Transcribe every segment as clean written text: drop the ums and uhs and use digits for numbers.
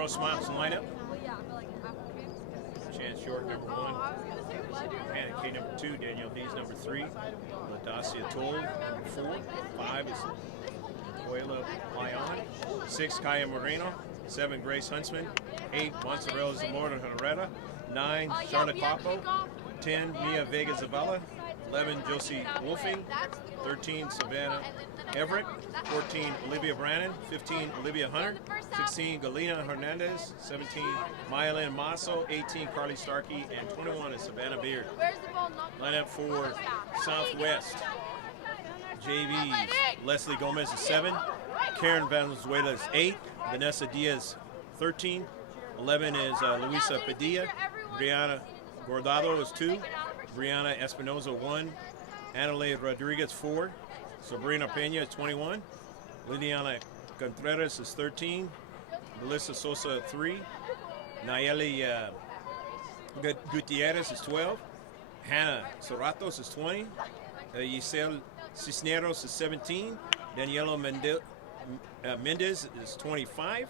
Grossmont's lineup. Chance York, number 1. Hannah K, number 2. Danielle Hayes, number 3. Ladacia Toll, number 4. 5 is Coela Lyon. 6, Kaya Moreno. 7, Grace Huntsman. 8, Montserrat Zamora Herrera. 9, Charlotte Papo. 10, Mia Vega Zavala. 11, Josie Wolfing. 13, Savannah Everett. 14, Olivia Brannon. 15, Olivia Hunter. 16, Galina Hernandez. 17, Maya Masso. 18, Carly Starkey. And 21 is Savannah Beard. Lineup for Southwest. JVs. Leslie Gomez is 7. Karen Valenzuela is 8. Vanessa Diaz 13. 11 is Luisa Padilla. Brianna Gordado is 2. Brianna Espinoza 1. Annalie Rodriguez 4. Sabrina Pena is 21. Liliana Contreras is 13. Melissa Sosa 3. Nayeli Gutierrez is 12. Hannah Serratos is 20. Giselle Cisneros is 17. Daniela Mendez is 25.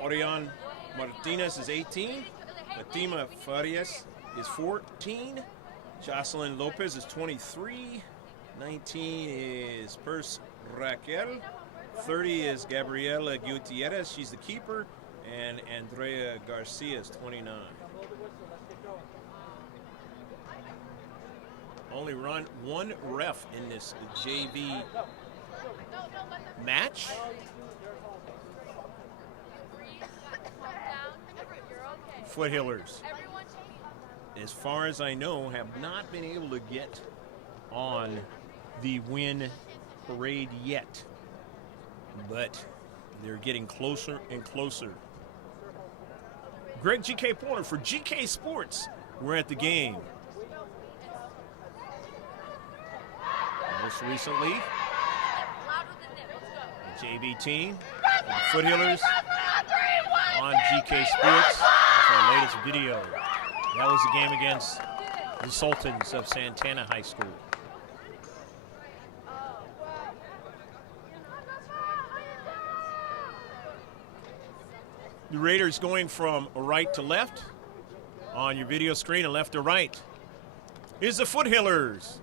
Orion Martinez is 18. Fatima Farias is 14. Jocelyn Lopez is 23. 19 is Purse Raquel. 30 is Gabriela Gutierrez. She's the keeper. And Andrea Garcia is 29. Only run one ref in this JV match. Foothillers, as far as I know, have not been able to get on the win parade yet, but they're getting closer and closer. Greg GK Porter for GK Sports. We're at the game. Most recently, the JV team, the Foothillers on GK Sports. That's our latest video. That was the game against the Sultans of Santana High School. The Raiders going from right to left on your video screen, and left to right is the Foothillers.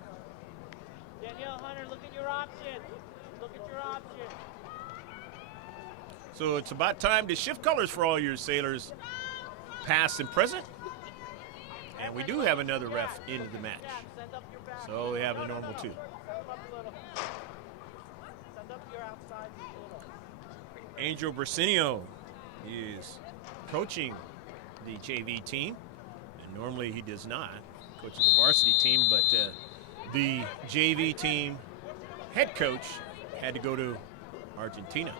So it's about time to shift colors for all your sailors, past and present. And we do have another ref into the match. So we have the normal 2. Angel Brasinio is coaching the JV team. And normally he does not. Coaches the varsity team, but the JV team head coach had to go to Argentina.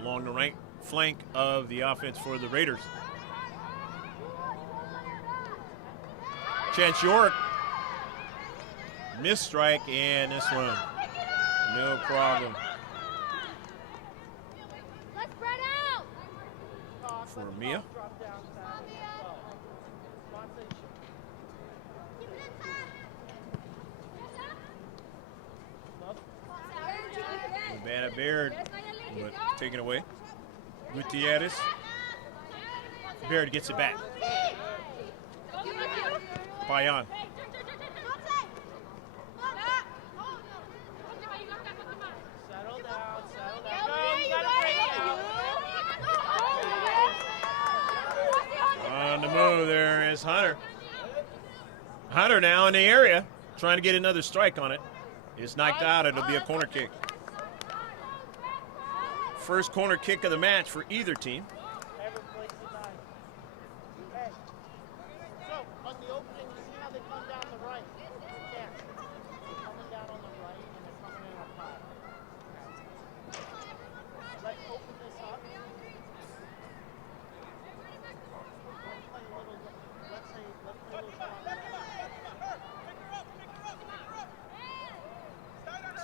Along the right flank of the offense for the Raiders. Chance York, missed strike, and this one, no problem. For Mia. Bad at Baird, but taken away. Gutierrez. Baird gets it back. Payan. On the move there is Hunter. Hunter now in the area, trying to get another strike on it. It's knocked out. It'll be a corner kick. First corner kick of the match for either team.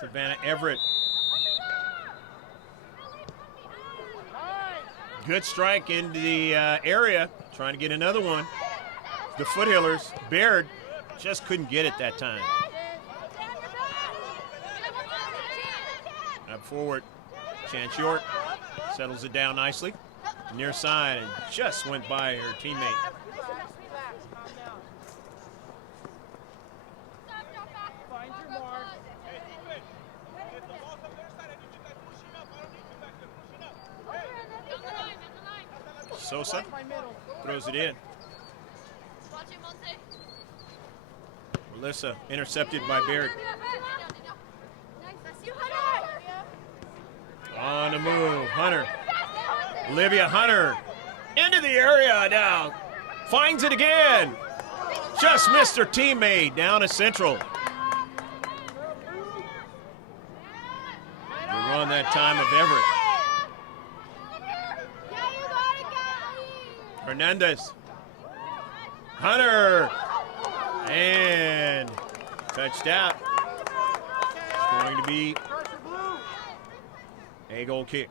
Savannah Everett. Good strike into the area, trying to get another one. The Foothillers, Baird just couldn't get it that time. Up forward. Chance York settles it down nicely. Near side and just went by her teammate. Sosa throws it in. Melissa intercepted by Barrett. On the move, Hunter. Olivia Hunter into the area now. Finds it again. Just missed her teammate down at Central. The run that time of Everett. Hernandez. Hunter. And touched out. It's going to be a goal kick.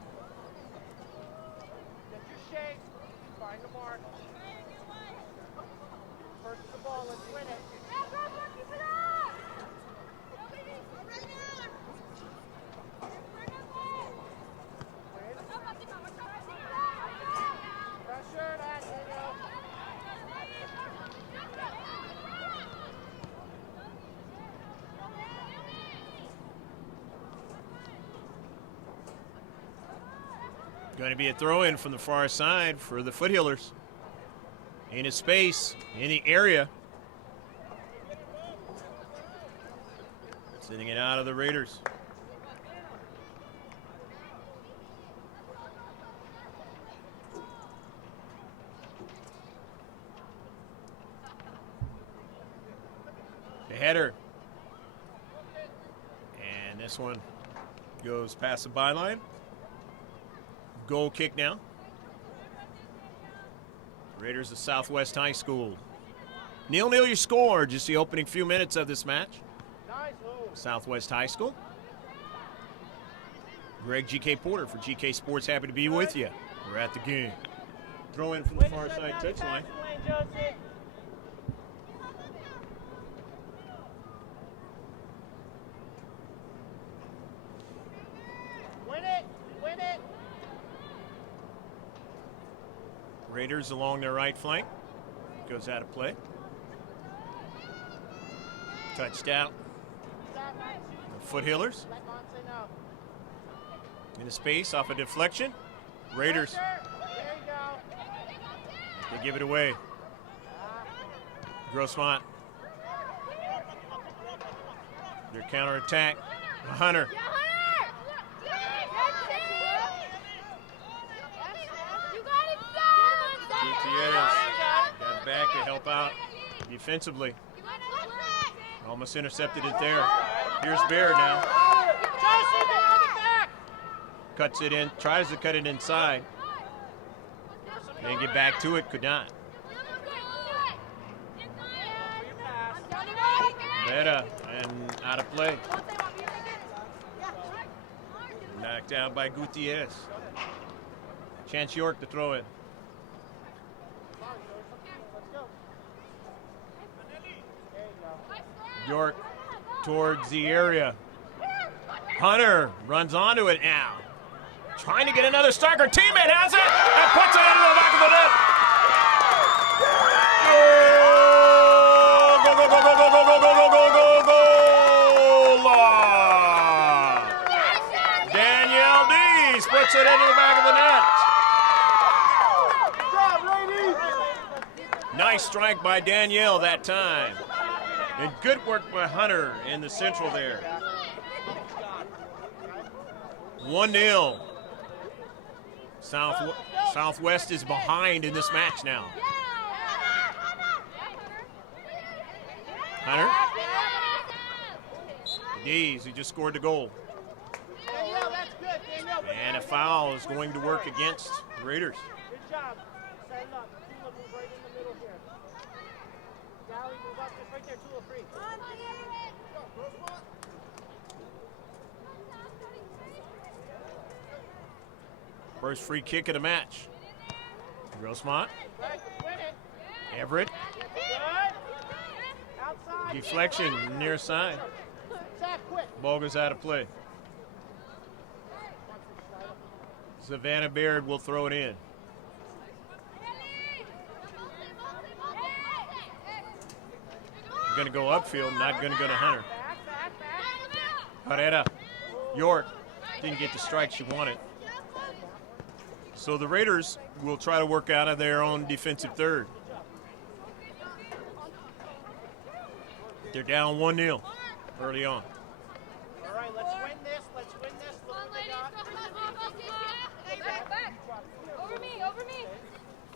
Going to be a throw-in from the far side for the Foothillers. In a space, in the area. Sending it out of the Raiders. The header. And this one goes past the byline. Goal kick now. Raiders of Southwest High School. 0-0 your score, just the opening few minutes of this match. Southwest High School. Greg G.K. Porter for GK Sports, happy to be with you. We're at the game. Throw in from the far side touchline. Raiders along their right flank. Goes out of play. Touchdown. The Foothillers. In the space off a deflection. Raiders. They give it away. Grossmont. Their counterattack. Hunter. Got back to help out defensively. Almost intercepted it there. Here's Bear now. Cuts it in, tries to cut it inside. Then get back to it, could not. Beta and out of play. Knocked down by Gutierrez. Chance York to throw it. York towards the area. Hunter runs onto it now. Trying to get another strike. Her teammate has it and puts it into the back of the net. Go, go, go, go, go, go, go, go, go, go, go, go. Danielle Dees puts it into the back of the net. Nice strike by Danielle that time. And good work by Hunter in the central there. 1-0. Southwest is behind in this match now. Hunter. Dees, who just scored the goal. And a foul is going to work against the Raiders. Good job. Set it up. Tula move right in the middle here. Gally, move up just right there. Tula free. First free kick of the match. Grossmont. Everett. Deflection near side. Ball goes out of play. Savannah Baird will throw it in. Going to go upfield, not going to go to Hunter. Herrera, York didn't get the strike she wanted. So the Raiders will try to work out of their own defensive third. They're down 1-0 early on. All right, let's win this. Let's win this. Look what they got. Over me.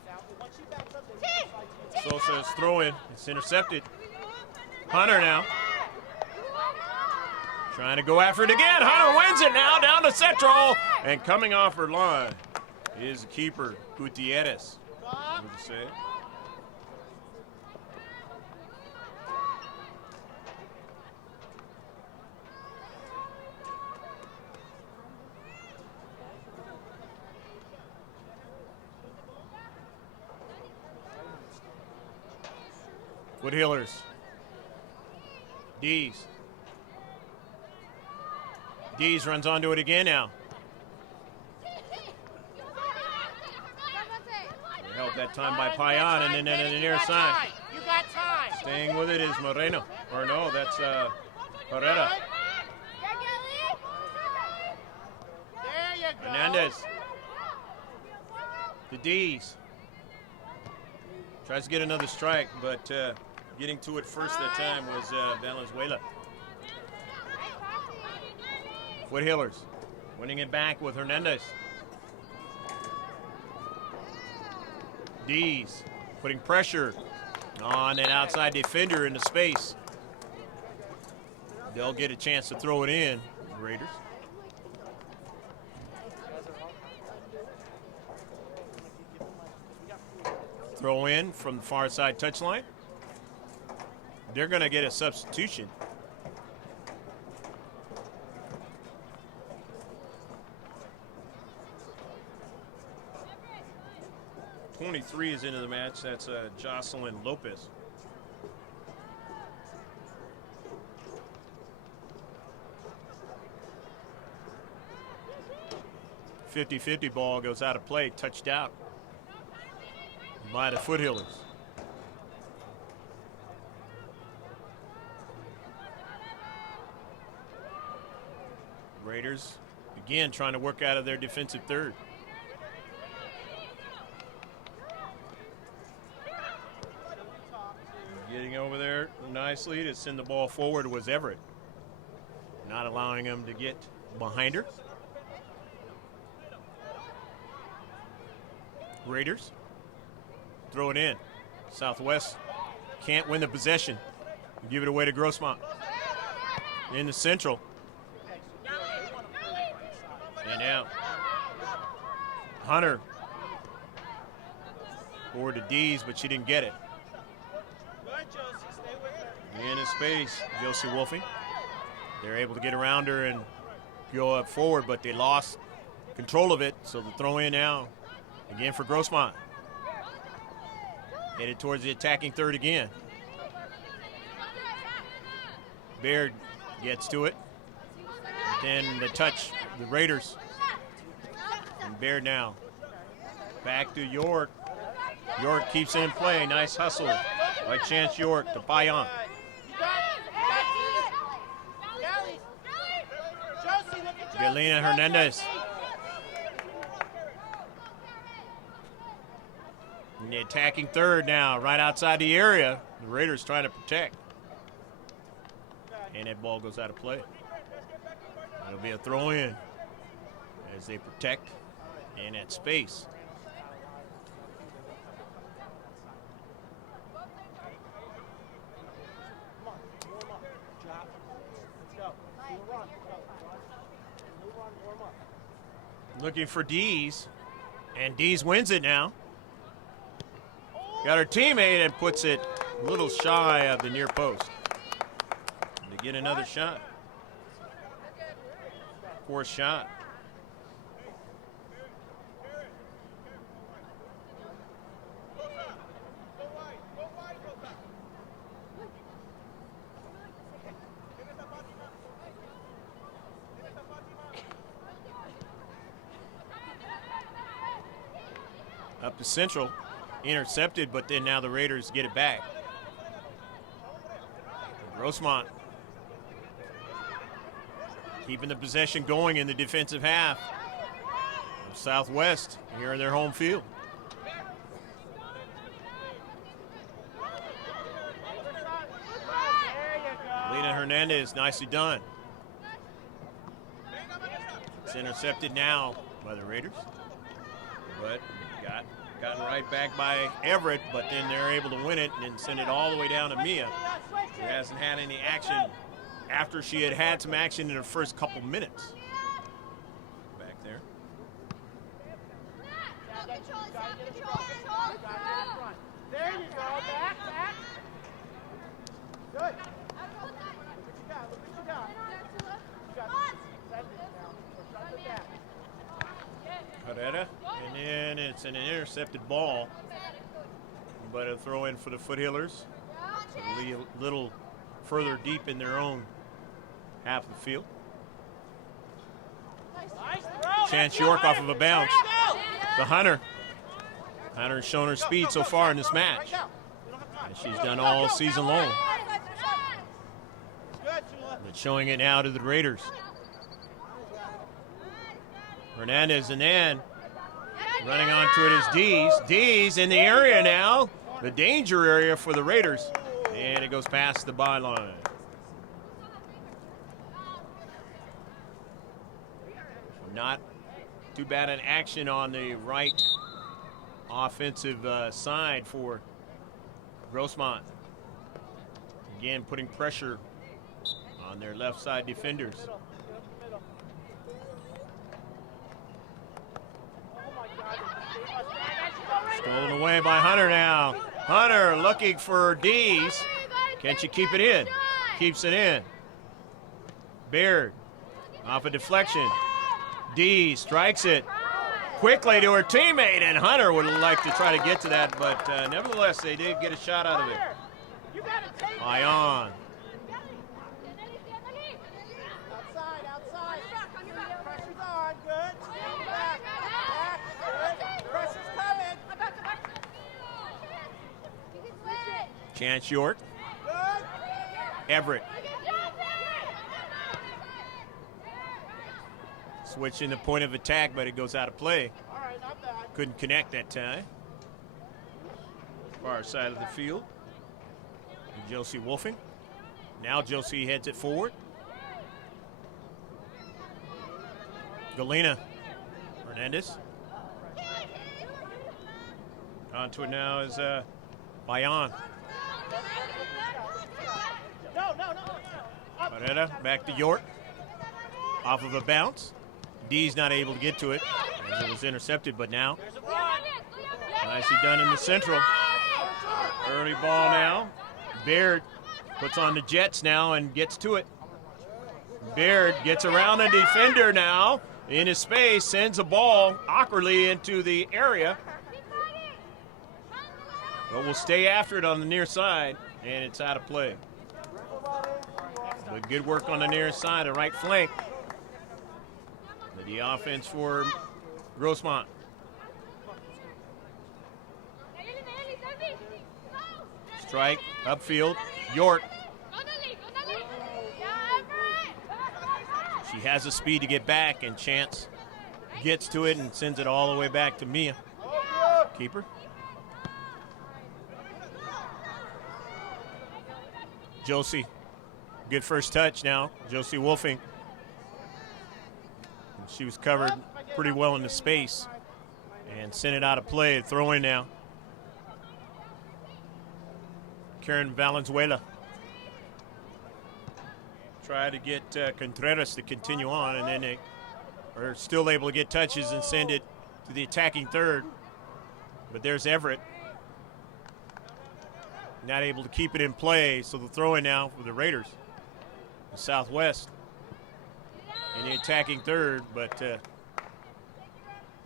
Now, once she backs up, they Sosa's throw in. It's intercepted. Hunter now. Trying to go after it again. Hunter wins it now down to Central. And coming off her line is the keeper, Gutierrez. What would you say? Foothillers. Dees. Dees runs onto it again now. Help that time by Payan, and then at the near side. You got time. Staying with it is Moreno. Or no, that's Herrera. There you go. Hernandez. The D's. Tries to get another strike, but getting to it first that time was Valenzuela. Foothillers winning it back with Hernandez. D's putting pressure on an outside defender into space. They'll get a chance to throw it in, the Raiders. Throw in from the far side touchline. They're going to get a substitution. .23 is into the match. That's Jocelyn Lopez. .50-50 ball goes out of play, touched out by the Foothillers. Raiders again trying to work out of their defensive third. Getting over there nicely to send the ball forward was Everett. Not allowing them to get behind her. Raiders throw it in. Southwest can't win the possession. Give it away to Grossmont. In the Central. And now Hunter forward to Dees, but she didn't get it. In his space, Josie Wolfing. They're able to get around her and go up forward, but they lost control of it, so the throw in now again for Grossmont. Headed towards the attacking third again. Baird gets to it. Then the touch, the Raiders. And Baird now back to York. York keeps it in play. Nice hustle by Chance York to Payan. Galena Hernandez. In the attacking third now, right outside the area. The Raiders trying to protect. And that ball goes out of play. It'll be a throw in as they protect in that space. Looking for Dees, and Dees wins it now. Got her teammate and puts it a little shy of the near post. To get another shot. Fourth shot. Up to Central. Intercepted, but then now the Raiders get it back. Grossmont keeping the possession going in the defensive half. Southwest here in their home field. Lena Hernandez, nicely done. It's intercepted now by the Raiders, but gotten right back by Everett, but then they're able to win it and send it all the way down to Mia, who hasn't had any action after she had some action in her first couple minutes. Back there. There you go, back. Good. Look what you got. You got 7 now. Herrera, and then it's an intercepted ball, but a throw in for the Foothillers. A little further deep in their own half of the field. Chance York off of a bounce. To Hunter. Hunter's shown her speed so far in this match, and she's done all season long. But showing it now to the Raiders. Hernandez and then running onto it is Dees. Dees in the area now. The danger area for the Raiders. And it goes past the byline. Not too bad an action on the right offensive side for Grossmont. Again, putting pressure on their left side defenders. Stolen away by Hunter now. Hunter looking for Dees. Can she keep it in? Keeps it in. Baird off a deflection. Dees strikes it quickly to her teammate, and Hunter would like to try to get to that, but nevertheless, they did get a shot out of it. Ion. Outside. Pressure's on, good. Back, good. Pressure's coming. Chance York. Everett. Switching the point of attack, but it goes out of play. All right, not bad. Couldn't connect that time. Far side of the field. And Josie Wolfing. Now Josie heads it forward. Galena Hernandez. Onto it now is Bayan. No. Herrera back to York. Off of a bounce. D's not able to get to it as it was intercepted, but now nicely done in the central. Early ball now. Baird puts on the Jets now and gets to it. Baird gets around the defender now in his space, sends a ball awkwardly into the area. But will stay after it on the near side, and it's out of play. But good work on the near side, the right flank. The offense for Grossmont. Strike, upfield, York. She has the speed to get back, and Chance gets to it and sends it all the way back to Mia. Keeper. Josie, good first touch now. Josie Wolfing. She was covered pretty well in the space and sent it out of play. Throw in now. Karen Valenzuela. Try to get Contreras to continue on, and then they are still able to get touches and send it to the attacking third. But there's Everett. Not able to keep it in play, so the throw in now for the Raiders. The Southwest in the attacking third, but going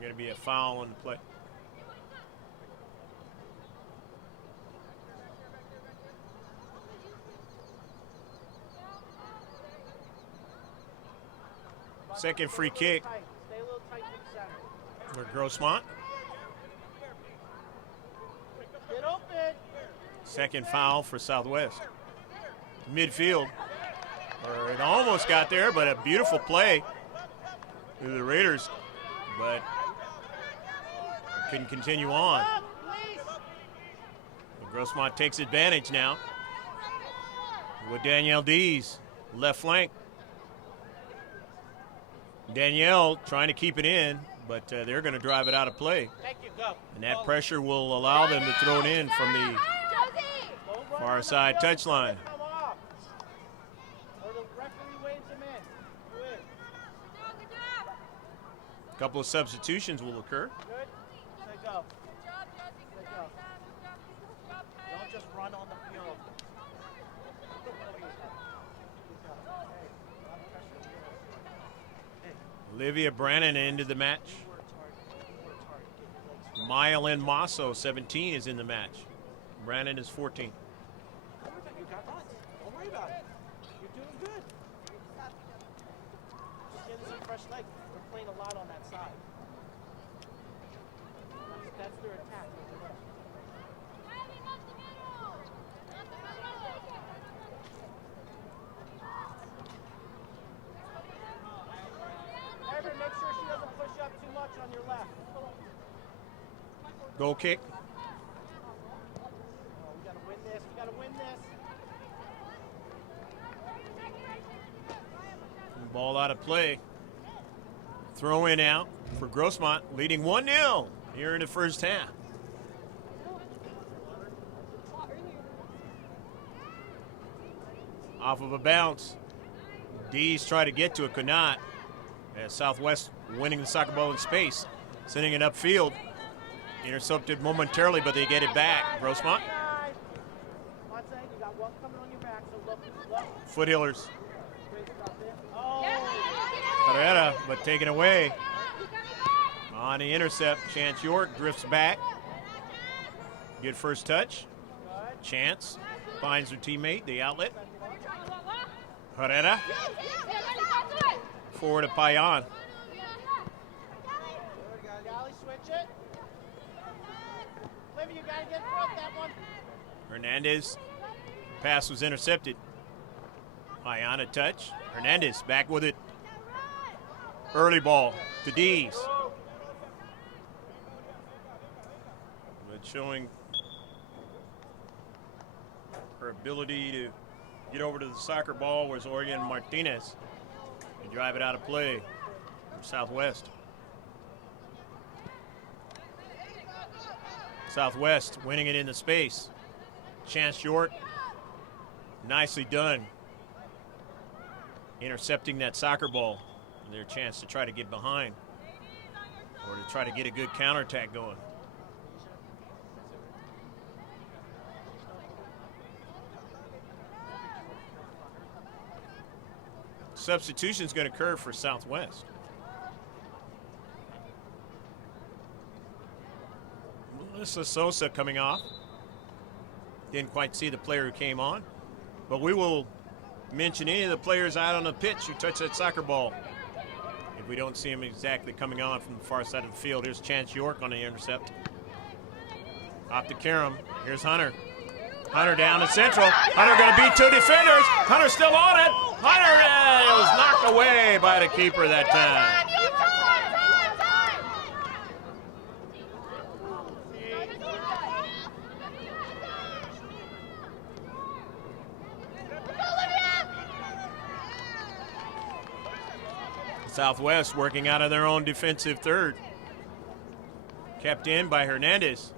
to be a foul on the play. Second free kick for Grossmont. Second foul for Southwest. Midfield. Or it almost got there, but a beautiful play to the Raiders. But couldn't continue on. Grossmont takes advantage now with Danielle Dees, left flank. Danielle trying to keep it in, but they're going to drive it out of play. And that pressure will allow them to throw it in from the far side touchline. A couple of substitutions will occur. Don't just run on the field. Olivia Brannon into the match. Mylin Masso, 17, is in the match. Brannon is 14. Don't worry about it. You're doing good. Just getting some fresh legs. We're playing a lot on that side. That's their attack. Evan, make sure she doesn't push up too much on your left. Goal kick. Oh, we gotta win this. We gotta win this. Ball out of play. Throw in out for Grossmont, leading 1-0 here in the first half. Off of a bounce. Dees tried to get to it, could not. As Southwest winning the soccer ball in space, sending it upfield. Intercepted momentarily, but they get it back. Grossmont. Foothillers. Herrera, but taken away. On the intercept, Chance York drifts back. Good first touch. Chance finds her teammate, the outlet. Herrera. Forward to Payan. Hernandez. Pass was intercepted. Payan a touch. Hernandez back with it. Early ball to Dees. But showing her ability to get over to the soccer ball was Orion Martinez. And drive it out of play from Southwest. Southwest winning it in the space. Chance York, nicely done. Intercepting that soccer ball. Their chance to try to get behind or to try to get a good counterattack going. Substitution's going to occur for Southwest. Melissa Sosa coming off. Didn't quite see the player who came on, but we will mention any of the players out on the pitch who touch that soccer ball. If we don't see him exactly coming on from the far side of the field. Here's Chance York on the intercept. Off to Karam. Here's Hunter. Hunter down to central. Hunter going to beat two defenders. Hunter still on it. Hunter was knocked away by the keeper that time. Southwest working out of their own defensive third. Kept in by Hernandez,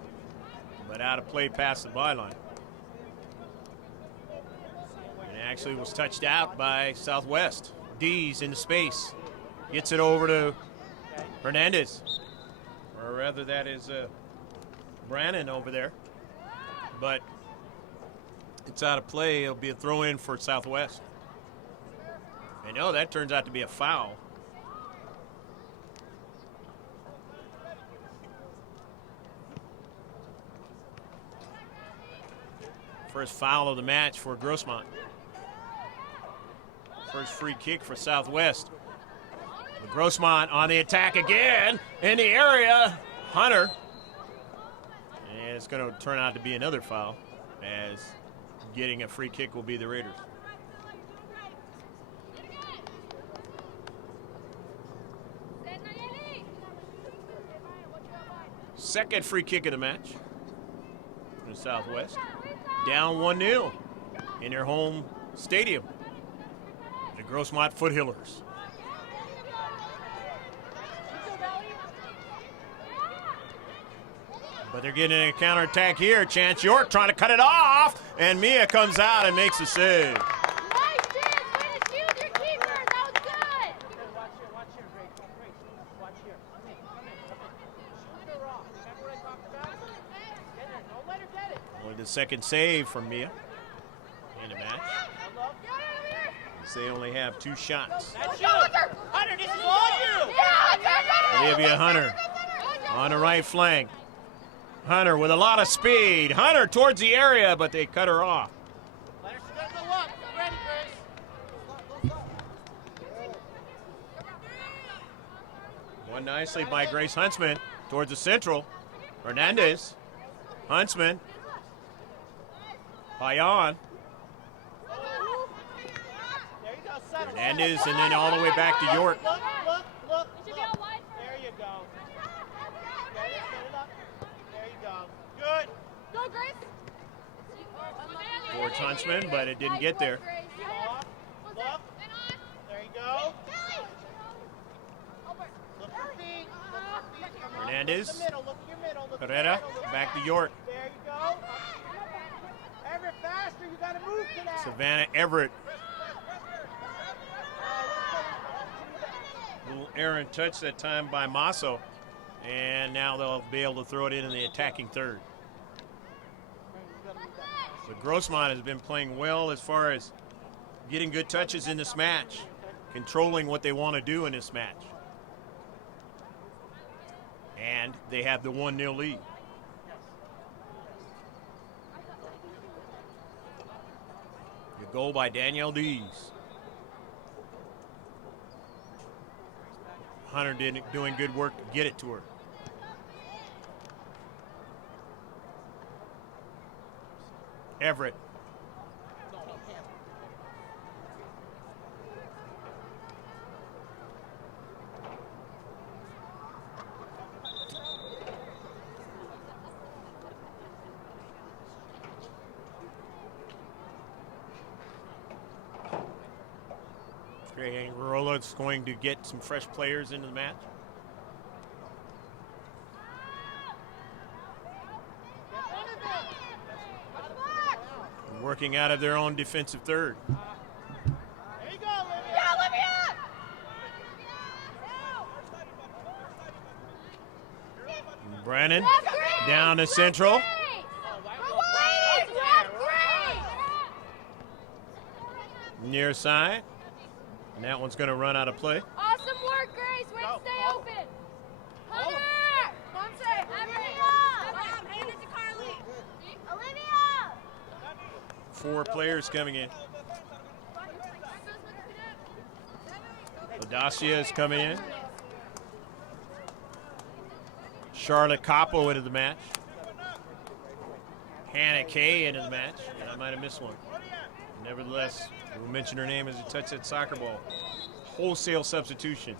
but out of play past the byline. And actually was touched out by Southwest. Dees into space. Gets it over to Hernandez. Or rather that is Brannon over there. But it's out of play. It'll be a throw in for Southwest. And no, that turns out to be a foul. First foul of the match for Grossmont. First free kick for Southwest. But Grossmont on the attack again in the area. Hunter. And it's going to turn out to be another foul. as getting a free kick will be the Raiders. Second free kick of the match in the Southwest. Down 1-0 in their home stadium, the Grossmont Foothillers. But they're getting a counterattack here. Chance York trying to cut it off, and Mia comes out and makes the save. Only the second save from Mia in the match. They only have 2 shots. Hunter, this is all you! Olivia Hunter on the right flank. Hunter with a lot of speed. Hunter towards the area, but they cut her off. Let her go up. Ready, Grace. Won nicely by Grace Huntsman towards the central. Hernandez. Huntsman. Payan. Hernandez, and then all the way back to York. Look. There you go. Get it up. There you go. Good. Go, Grace. Towards Huntsman, but it didn't get there. Look. There you go. Look for feet. Hernandez. Look at your middle. Herrera, back to York. There you go. Everett, faster. You got to move to that. Savannah Everett. Little errant touch that time by Masso. And now they'll be able to throw it in the attacking third. So Grossmont has been playing well as far as getting good touches in this match, controlling what they want to do in this match. And they have the 1-0 lead. The goal by Danielle Dees. Hunter doing good work to get it to her. Everett. Greg Angarola is going to get some fresh players into the match. Working out of their own defensive third. There you go, Olivia. Yeah, Olivia! Brennan down to central. Near side. And that one's going to run out of play. Awesome work, Grace. Way to stay open. Hunter! Come say, hand it to Carly. Olivia! 4 players coming in. Audacia is coming in. Charlotte Capo into the match. Hannah Kay into the match. And I might have missed one. Nevertheless, we'll mention her name as a touch that soccer ball. Wholesale substitution.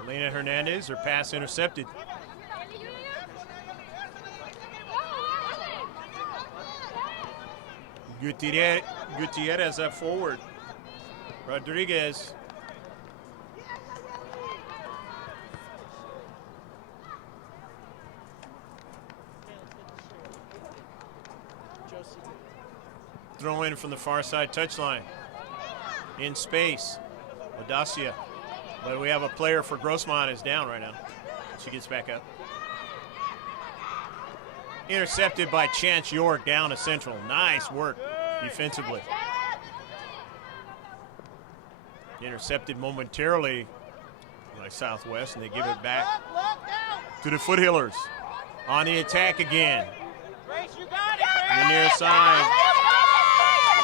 Elena Hernandez, her pass intercepted. Gutierrez up forward. Rodriguez. Throw in from the far side touchline. In space. Audacia. But we have a player for Grossmont is down right now. She gets back up. Intercepted by Chance York down to central. Nice work defensively. Intercepted momentarily by Southwest, and they give it back to the Foothillers. On the attack again. Grace, you got it, On the near side.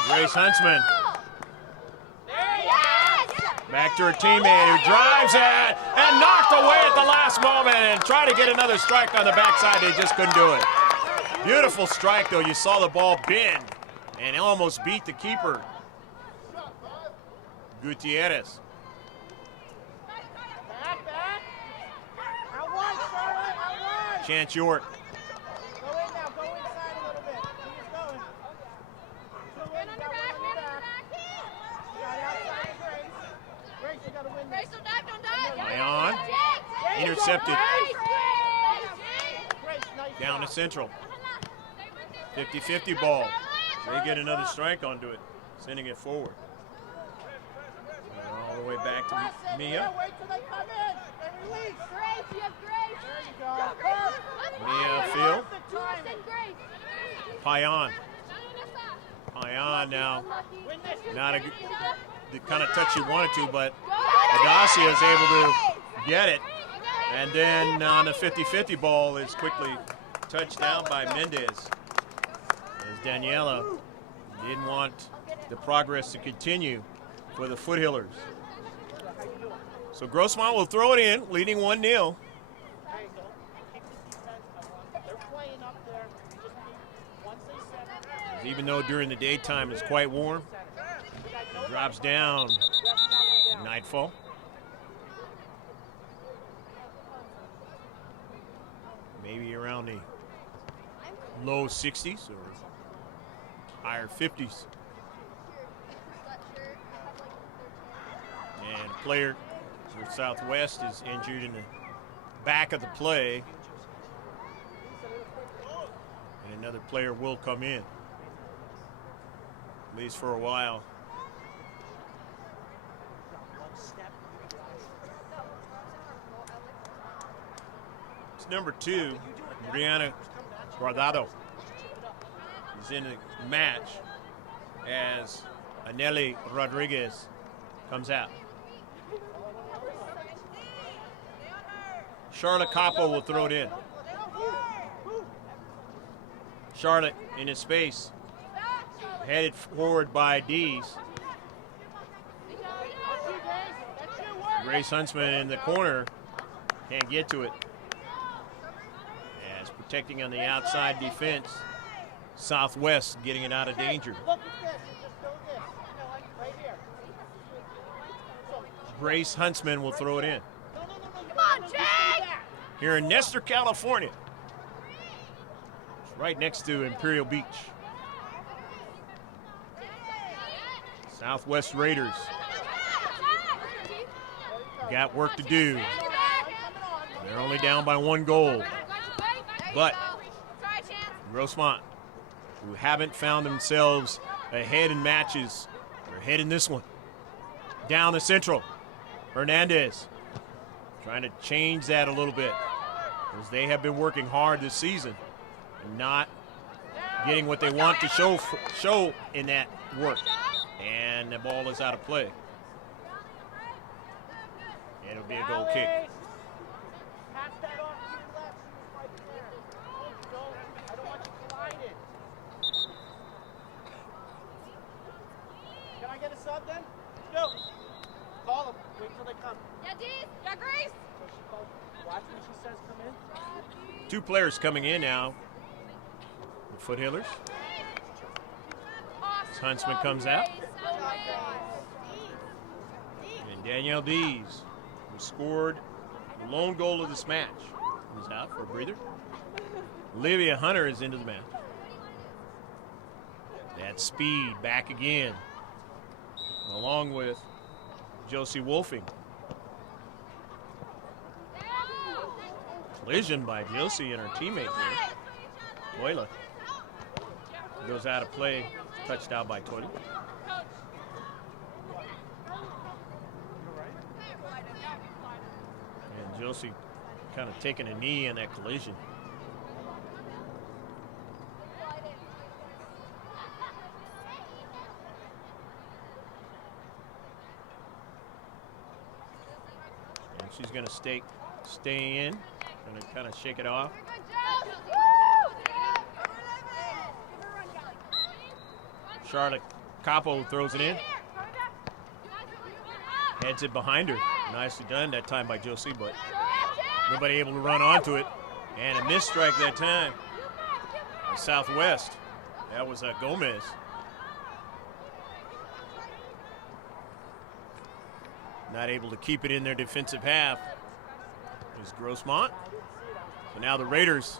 Grace Huntsman. Back to her teammate who drives it and knocked away at the last moment and tried to get another strike on the backside. They just couldn't do it. Beautiful strike, though. You saw the ball bend and almost beat the keeper. Gutierrez. Chance York. Go in now, go inside a little bit. Keep going. Two in, you got one in the back. You got outside of Grace. Grace, you got to win this. Ion. Intercepted. Grace, nice Down to job. Central. 50-50 ball. They get another strike onto it, sending it forward. And all the way back to Mia. Yeah, wait till they come in and release. Grace, you have Grace. There you go. Mia Field. You send Grace. Payan. Payan now. Win this. Not the kind of touch he wanted to, but Adacia is able to get it. And then on the 50-50 ball is quickly touched down by Mendez. As Daniela didn't want the progress to continue for the Foothillers. So Grossmont will throw it in, leading 1-0. There you go. Kick the defense. They're playing up there. Just keep, once they center. Even though during the daytime it's quite warm, it drops down nightfall. Maybe around the low 60s or higher 50s. And a player for Southwest is injured in the back of the play. And another player will come in, at least for a while. It's number 2, Brianna Guardado. Is in the match as Aneli Rodriguez comes out. Charlotte Capo will throw it in. Charlotte in his space, headed forward by Dees. Grace Huntsman in the corner can't get to it. As protecting on the outside defense, Southwest getting it out of danger. Look at this. Just go this. Right here. Grace Huntsman will throw it in. No. Come on, Jake! Here in Nestor, California. It's right next to Imperial Beach. Southwest Raiders got work to do. They're only down by 1 goal. But Grossmont, who haven't found themselves ahead in matches, are ahead in this one. Down the Central. Hernandez trying to change that a little bit, because they have been working hard this season and not getting what they want to show in that work. And the ball is out of play. It'll be a goal kick. Pass that off to your left. Right there. Go. I don't want you collided. Can I get a sub then? Let's go. Call them. Wait till they come. Yeah, Dees. Yeah, Grace. So she calls. Watch when she says come in. 2 players coming in now. The Foothillers. Huntsman comes out. And Danielle Dees, who scored the lone goal of this match, is out for a breather. Olivia Hunter is into the match. That speed back again, along with Josie Wolfing. Collision by Josie and her teammate there. Toila goes out of play, touched out by Toila. And Josie kind of taking a knee in that collision. And she's going to stay in, going to kind of shake it off. Charlotte Capo throws it in. Heads it behind her. Nicely done that time by Josie, but nobody able to run onto it. And a missed strike that time. Southwest. That was Gomez. Not able to keep it in their defensive half is Grossmont. So now the Raiders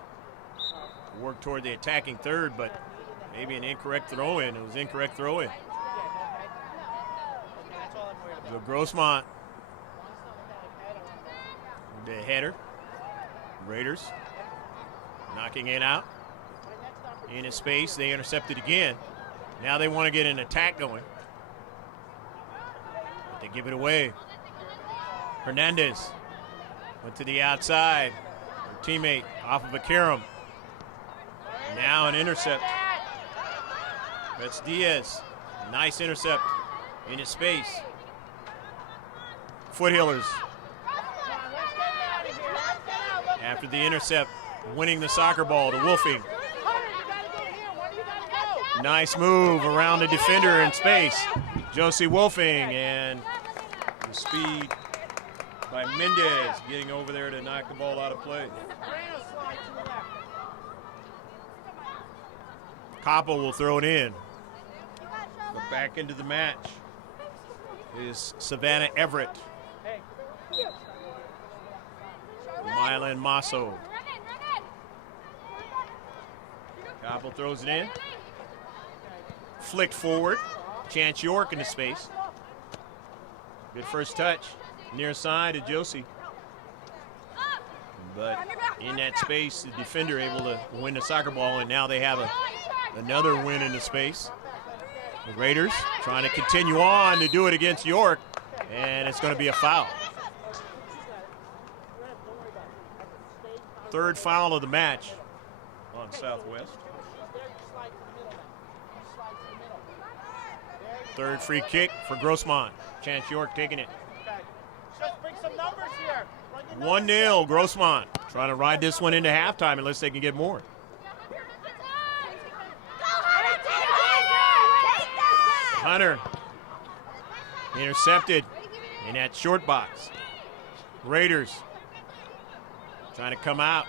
work toward the attacking third, but maybe an incorrect throw-in. It was incorrect throw-in. So Grossmont, the header. Raiders knocking it out. In a space, they intercept it again. Now they want to get an attack going. But they give it away. Hernandez went to the outside. Her teammate off of a Karam. Now an intercept. That's Diaz. Nice intercept in his space. Foothillers. After the intercept, winning the soccer ball to Wolfing. Nice move around the defender in space. Josie Wolfing, and the speed by Mendez getting over there to knock the ball out of play. Koppel will throw it in. But back into the match is Savannah Everett. Mylan Masso. Koppel throws it in. Flicked forward. Chance York into space. Good first touch. Near side to Josie. But in that space, the defender able to win the soccer ball, and now they have another win in the space. The Raiders trying to continue on to do it against York, and it's going to be a foul. Third foul of the match on Southwest. Third free kick for Grossmont. Chance York taking it. 1-0 Grossmont. Trying to ride this one into halftime unless they can get more. Hunter intercepted in that short box. Raiders trying to come out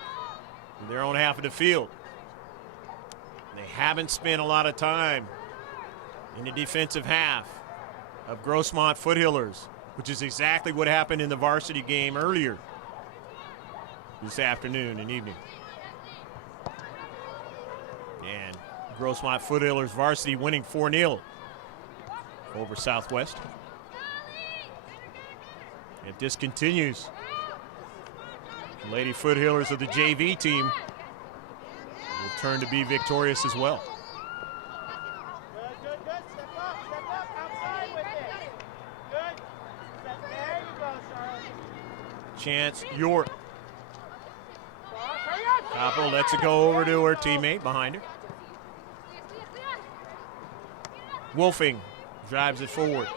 in their own half of the field. They haven't spent a lot of time in the defensive half of Grossmont Foothillers, which is exactly what happened in the varsity game earlier this afternoon and evening. And Grossmont Foothillers varsity winning 4-0 over Southwest. If this continues, Lady Foothillers of the JV team will turn to be victorious as well. Good. Step up, outside with it. Good. There you go, Charlotte. Chance York. Koppel lets it go over to her teammate behind her. Wolfing drives it forward.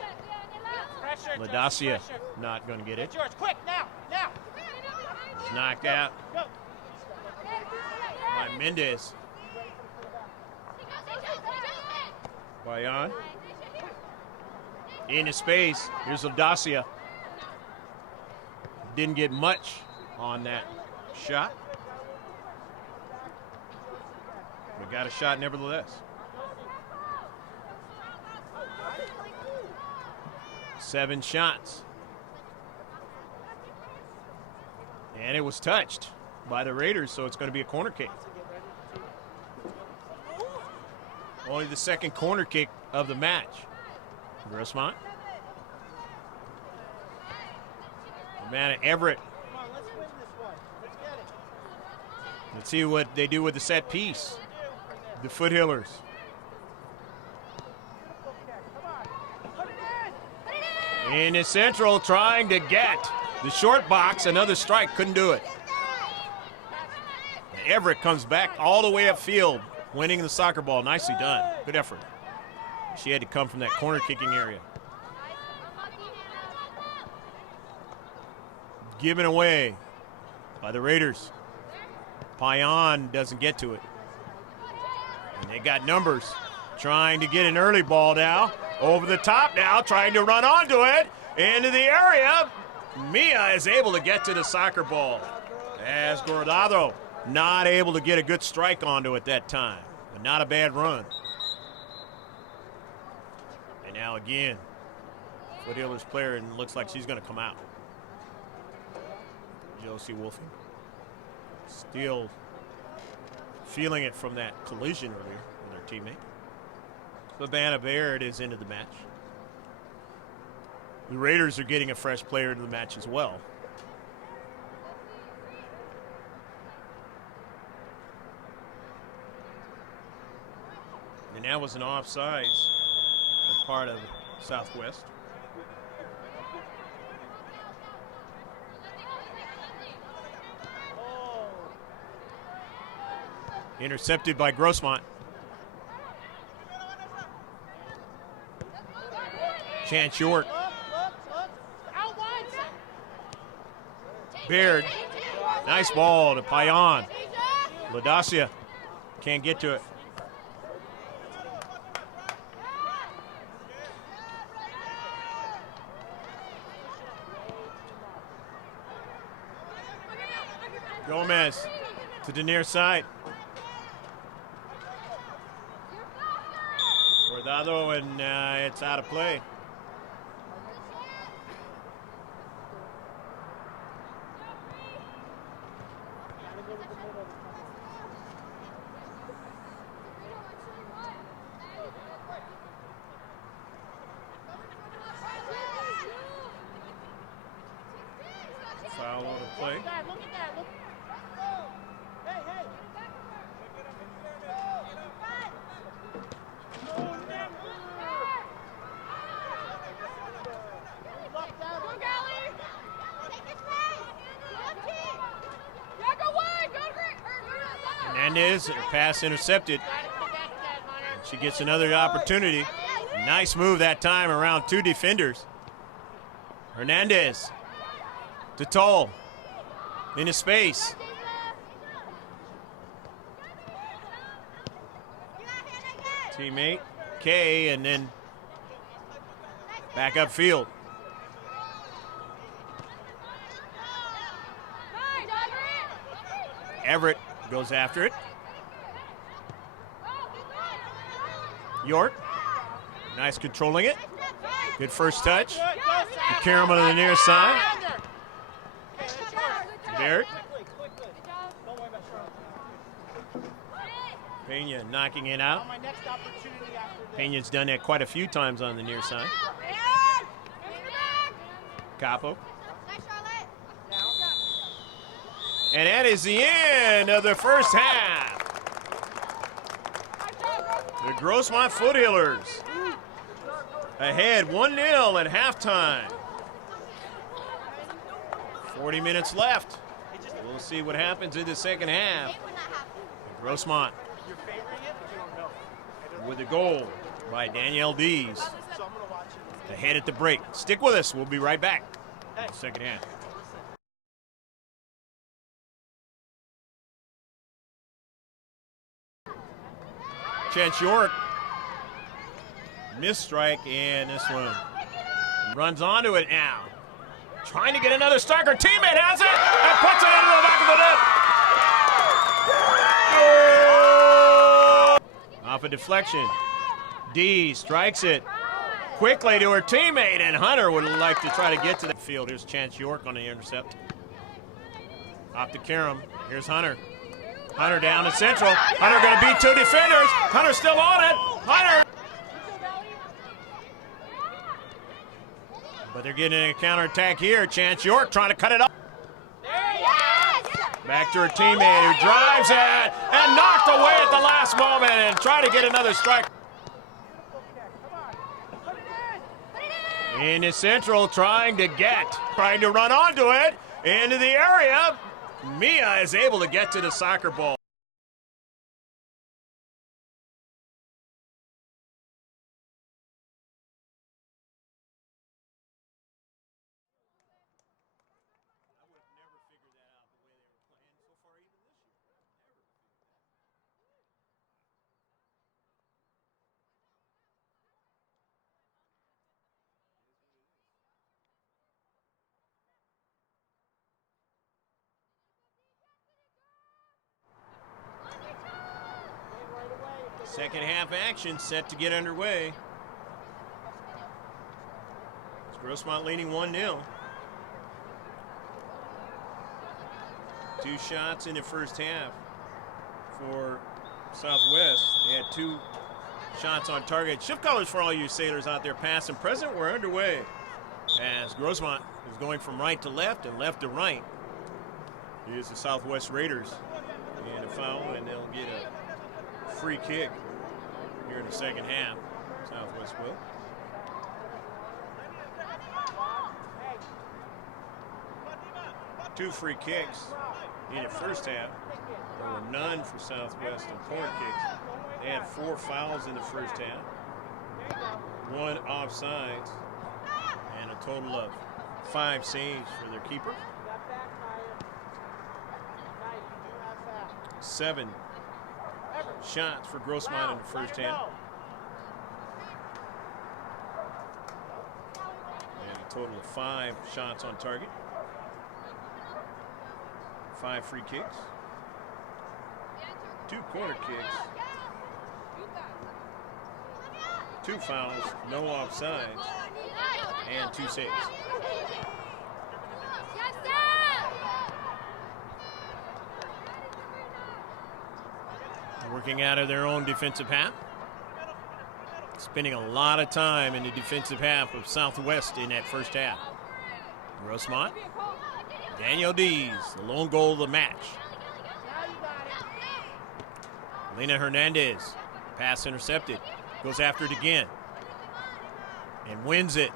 LaDacia not going to get it. George, quick, now. It's knocked out by Mendez. Bayan. In his space. Here's LaDacia. Didn't get much on that shot. But got a shot nevertheless. 7 shots. And it was touched by the Raiders, so it's going to be a corner kick. Only the second corner kick of the match. Grossmont. Savannah Everett. Come on, let's win this one. Let's get it. Let's see what they do with the set piece. The Foothillers. In the central, trying to get the short box. Another strike, couldn't do it. And Everett comes back all the way upfield, winning the soccer ball. Nicely done. Good effort. She had to come from that corner kicking area. Given away by the Raiders. Payan doesn't get to it. And they got numbers trying to get an early ball now. Over the top now, trying to run onto it. into the area. Mia is able to get to the soccer ball. As Gordado not able to get a good strike onto it that time, but not a bad run. And now again, Foothillers player, and looks like she's going to come out. Josie Wolfing still feeling it from that collision earlier with her teammate. Savannah Baird is into the match. The Raiders are getting a fresh player into the match as well. And that was an offsides as part of Southwest. Intercepted by Grossmont. Chance York. Baird. Nice ball to Payan. Ladacia can't get to it. Gomez to the near side. Gordado, and it's out of play. Foul on the play. Look at that. Look. Hey, hey. Hernandez, her pass intercepted. She gets another opportunity. Nice move that time around two defenders. Hernandez to Toll into space. Teammate Kay, and then back upfield. Everett goes after it. York, nice controlling it. Good first touch. Karam on the near side. Barrett. Pena knocking it out. Pena's done that quite a few times on the near side. Capo. And that is the end of the first half. The Grossmont Foothillers ahead 1-0 at halftime. 40 minutes left. We'll see what happens in the second half. Grossmont with a goal by Danielle Dees ahead at the break. Stick with us. We'll be right back in the second half. Chance York, missed strike, and this one runs onto it now. Trying to get another strike. Her teammate has it and puts it into the back of the net. Off a deflection. D strikes it quickly to her teammate, and Hunter would like to try to get to the field. Here's Chance York on the intercept. Off to Karam. Here's Hunter. Hunter down to central. Hunter going to beat two defenders. Hunter still on it. Hunter. But they're getting a counterattack here. Chance York trying to cut it off. Back to her teammate who drives it and knocked away at the last moment and try to get another strike. Into central, trying to run onto it into the area. Mia is able to get to the soccer ball. Second half action set to get underway. It's Grossmont leading 1-0. 2 shots in the first half for Southwest. They had 2 shots on target. Shift colors for all you sailors out there, past and present. We're underway as Grossmont is going from right to left and left to right. Here's the Southwest Raiders. And a foul, and they'll get a free kick here in the second half. Southwest will. Two free kicks in the first half. There were none for Southwest in corner kicks. They had 4 fouls in the first half, 1 offsides, and a total of 5 saves for their keeper. 7 shots for Grossmont in the first half. And a total of 5 shots on target. 5 free kicks. 2 corner kicks. 2 fouls, no offsides, and 2 saves. Working out of their own defensive half. Spending a lot of time in the defensive half of Southwest in that first half. Grossmont. Daniel Dees, the lone goal of the match. Lena Hernandez, pass intercepted. Goes after it again. And wins it.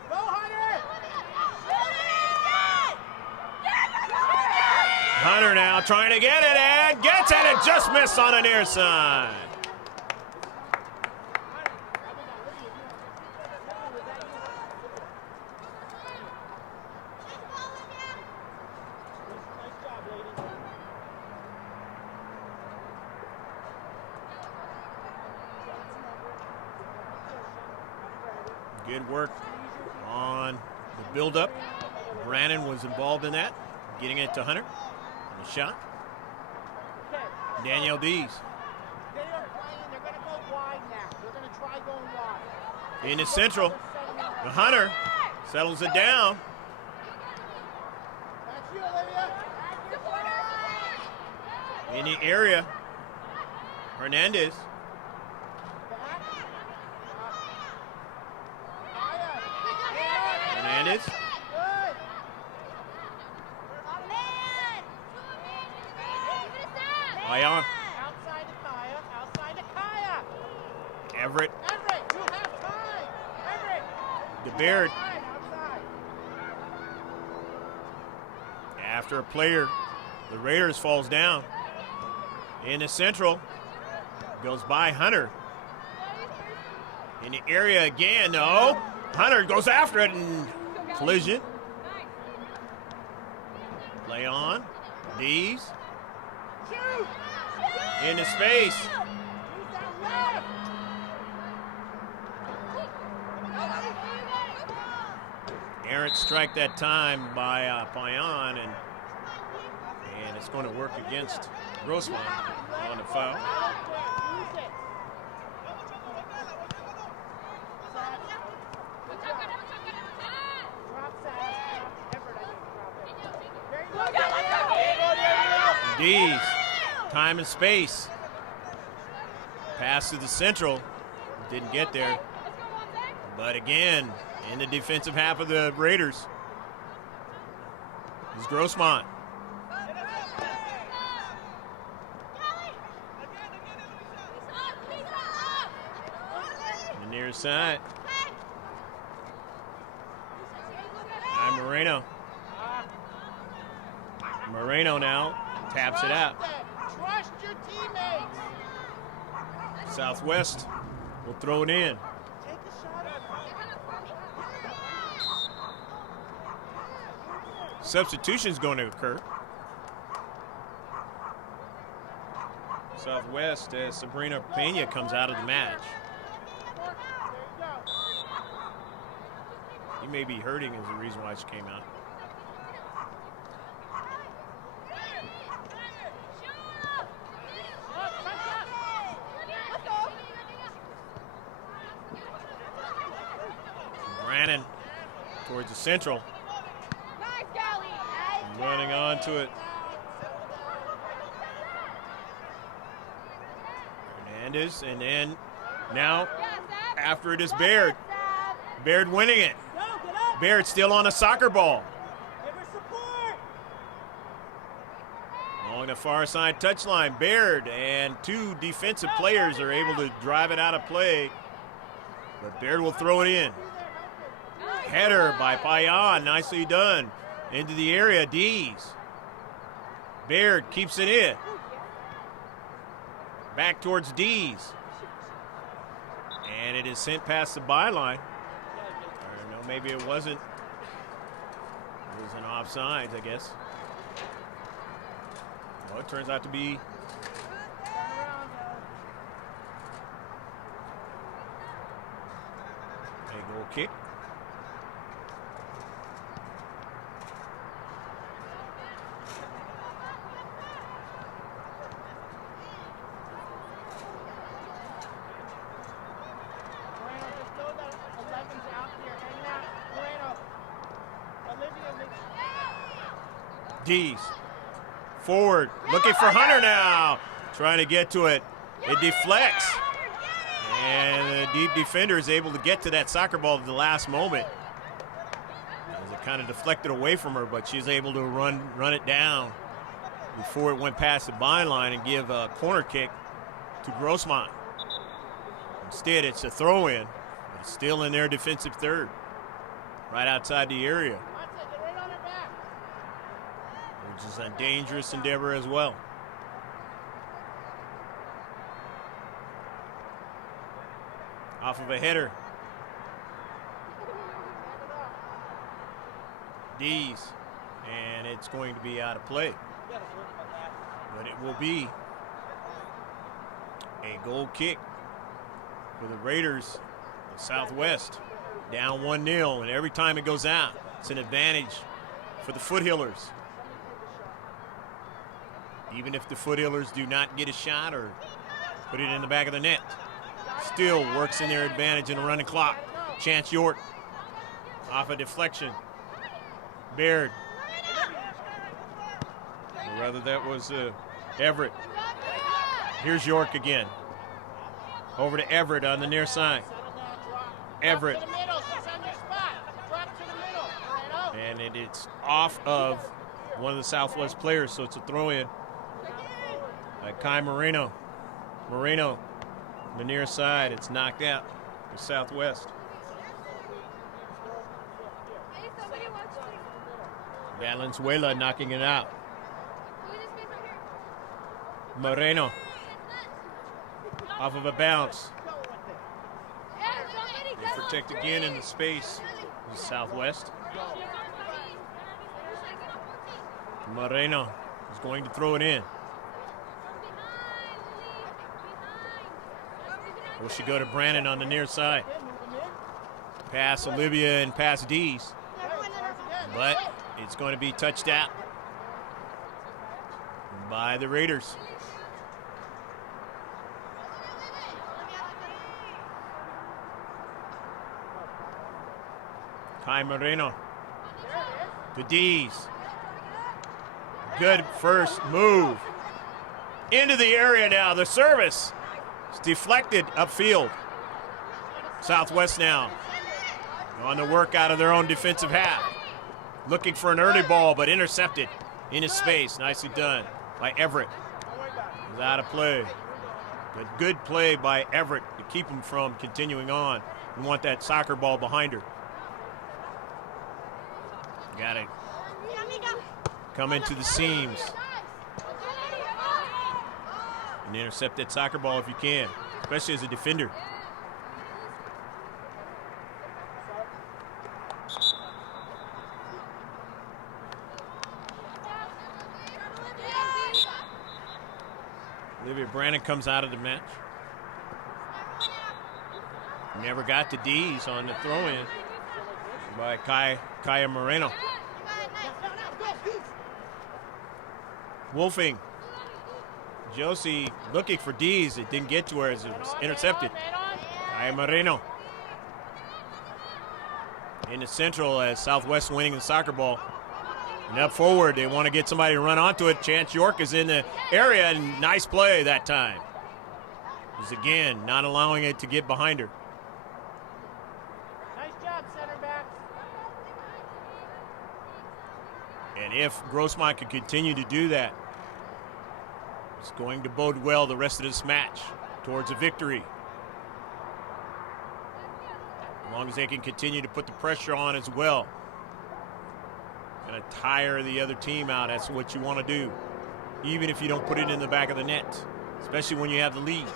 Hunter now trying to get it and gets it and just missed on the near side. Good work on the buildup. Brandon was involved in that, getting it to Hunter. The shot. Danielle Dees. They're going to go wide now. They're going to try going wide. In the central. The Hunter settles it down. That's you, Olivia. In the area. Hernandez. Hernandez. Ion. Outside to Kaya. Outside to Kaya. Everett. Everett, you have time. Everett. DeBaird. Outside. After a player, the Raiders falls down. In the central. Goes by Hunter. In the area again, no. Hunter goes after it and collision. Play on. Dees. Into space. Errant strike that time by Payan, and it's going to work against Grossmont on the foul. Dees, time and space. Pass to the central. Didn't get there. But again, in the defensive half of the Raiders is Grossmont. The near side. Now Moreno. Moreno now taps it out. Trust your teammates. Southwest will throw it in. Take a shot. Substitution is going to occur. Southwest as Sabrina Pena comes out of the match. He may be hurting is the reason why she came out. towards the central. Nice, Gally. Running onto it. Hernandez, and then now after it is Baird. Baird winning it. Baird still on a soccer ball. Along the far side touchline, Baird and two defensive players are able to drive it out of play. But Baird will throw it in. Header by Payan, nicely done. Into the area, Dees. Baird keeps it in. Back towards Dees. And it is sent past the byline. Or no, maybe it wasn't. It was an offsides, I guess. Well, it turns out to be a goal kick. Dees. Forward, looking for Hunter now. Trying to get to it. It deflects. And the deep defender is able to get to that soccer ball at the last moment. As it kind of deflected away from her, but she's able to run it down before it went past the byline and give a corner kick to Grossmont. Instead, it's a throw-in, but it's still in their defensive third, right outside the area. Which is a dangerous endeavor as well. Off of a header. Dees. And it's going to be out of play. But it will be a goal kick for the Raiders of Southwest. Down 1-0, and every time it goes out, it's an advantage for the Foothillers. Even if the Foothillers do not get a shot or put it in the back of the net. Still works in their advantage in a running clock. Chance York off a deflection. Baird. Or rather, that was Everett. Here's York again. Over to Everett on the near side. Everett. And it's off of one of the Southwest players, so it's a throw-in. Kai Moreno. Moreno, the near side, it's knocked out to Southwest. Valenzuela knocking it out. Moreno. Off of a bounce. They protect again in the space. The Southwest. Moreno is going to throw it in. Will she go to Brandon on the near side? Pass Olivia and pass Dees. But it's going to be touched out by the Raiders. Kai Moreno to Dees. Good first move. Into the area now. The service is deflected upfield. Southwest now on the work out of their own defensive half. Looking for an early ball, but intercepted in his space. Nicely done by Everett. He's out of play. But good play by Everett to keep him from continuing on. We want that soccer ball behind her. Got it. Come into the seams. And intercept that soccer ball if you can, especially as a defender. Olivia Brandon comes out of the match. Never got to D's on the throw-in by Kaya Moreno. Wolfing. Josie looking for D's. It didn't get to her as it was intercepted. Kaya Moreno. in the central as Southwest winning the soccer ball. And up forward, they want to get somebody to run onto it. Chance York is in the area, and nice play that time. Is again not allowing it to get behind her. Nice job, center backs. And if Grossmont can continue to do that, it's going to bode well the rest of this match towards a victory. As long as they can continue to put the pressure on as well. Kind of tire the other team out. That's what you want to do, even if you don't put it in the back of the net, especially when you have the lead.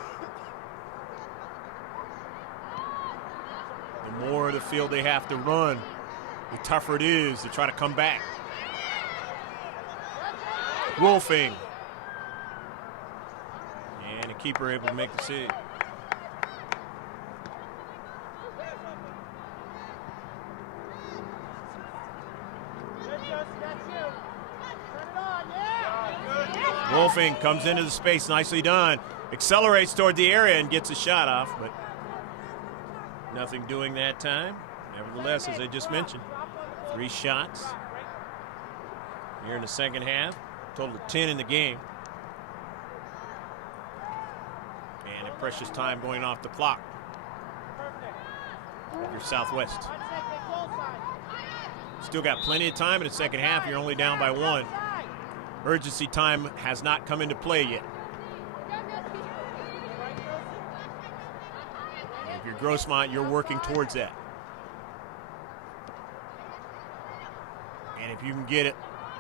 The more of the field they have to run, the tougher it is to try to come back. Wolfing. And the keeper able to make the save. Wolfing comes into the space, nicely done. Accelerates toward the area and gets a shot off, but nothing doing that time. Nevertheless, as I just mentioned, 3 shots here in the second half. Total of 10 in the game. And a precious time going off the clock for your Southwest. Still got plenty of time in the second half. You're only down by 1. Urgency time has not come into play yet. If you're Grossmont, you're working towards that. And if you can get it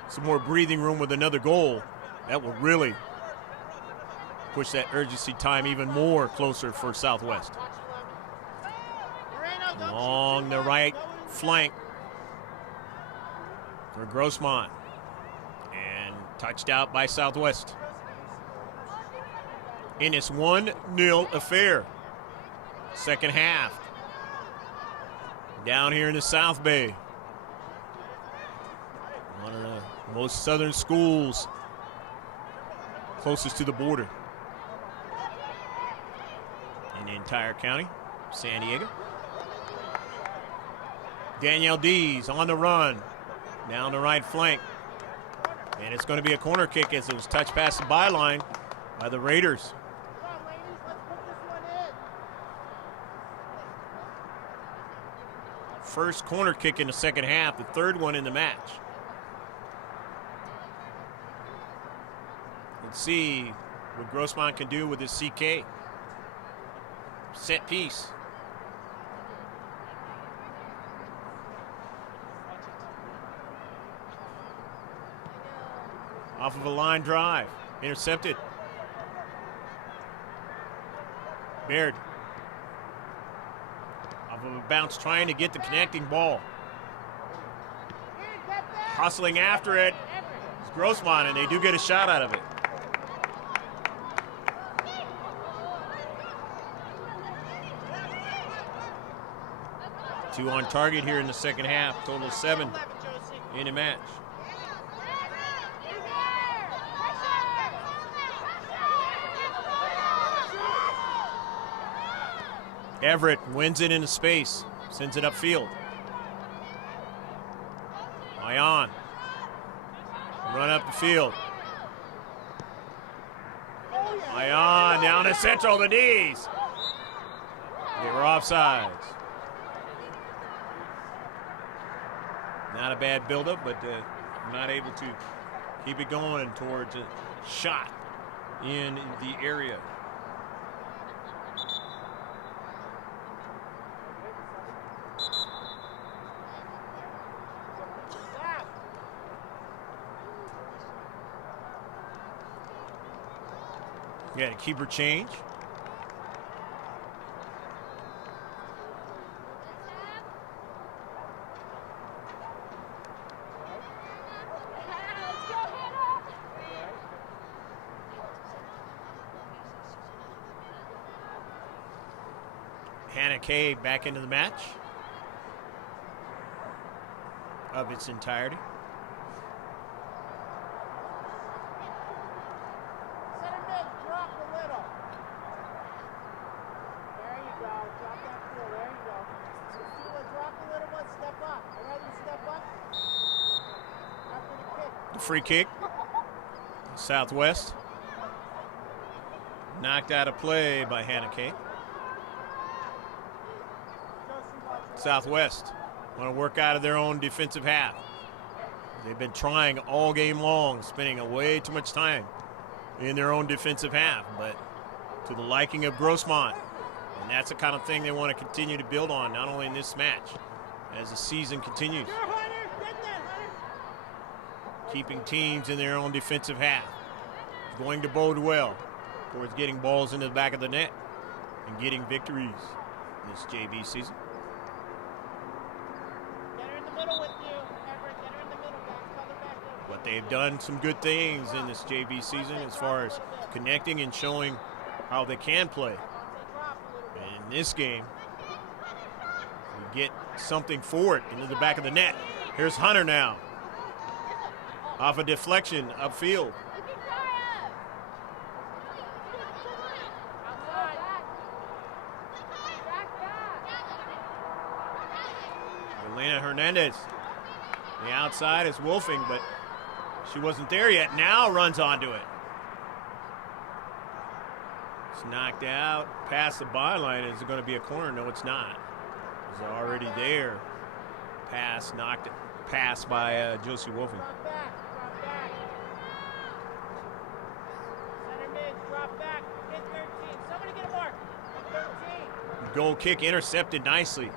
some more breathing room with another goal, that will really push that urgency time even more closer for Southwest. Along the right flank for Grossmont. And touched out by Southwest. In this 1-0 affair. Second half. Down here in the South Bay. One of the most southern schools closest to the border in the entire county, San Diego. Danielle Dees on the run, down the right flank. And it's going to be a corner kick as it was touched past the byline by the Raiders. Come on, ladies, let's put this one in. First corner kick in the second half, the third one in the match. Let's see what Grossmont can do with his CK. Set piece. Off of a line drive. Intercepted. Baird. Off of a bounce trying to get the connecting ball. Hustling after it. It's Grossmont, and they do get a shot out of it. 2 on target here in the second half. Total of 7 in the match. Everett wins it into space, sends it upfield. Ion. Run up the field. Ion down to central, the knees. They were offsides. Not a bad buildup, but not able to keep it going towards a shot in the area. Got a keeper change. Hannah Kay back into the match of its entirety. Center mid, drop a little. There you go. Drop that field. There you go. Sheila, drop a little one. Step the free kick. Southwest. Knocked out of play by Hannah Kay. Southwest want to work out of their own defensive half. They've been trying all game long, spending way too much time in their own defensive half, but to the liking of Grossmont. And that's the kind of thing they want to continue to build on, not only in this match, as the season continues. Keeping teams in their own defensive half. It's going to bode well towards getting balls into the back of the net and getting victories this JV season. Get her in the middle with you, Everett. Get her in the middle, guys. Color back there. But they've done some good things in this JV season as far as connecting and showing how they can play. And in this game, we get something for it into the back of the net. Here's Hunter now. Off a deflection upfield. Elena Hernandez. The outside is Wolfing, but she wasn't there yet. Now runs onto it. It's knocked out. Past the byline. Is it going to be a corner? No, it's not. It's already there. Pass knocked it. Pass by Josie Wolfing. Drop back. Center mid, drop back. Hit 13. Somebody get a mark. Hit 13. Goal kick intercepted nicely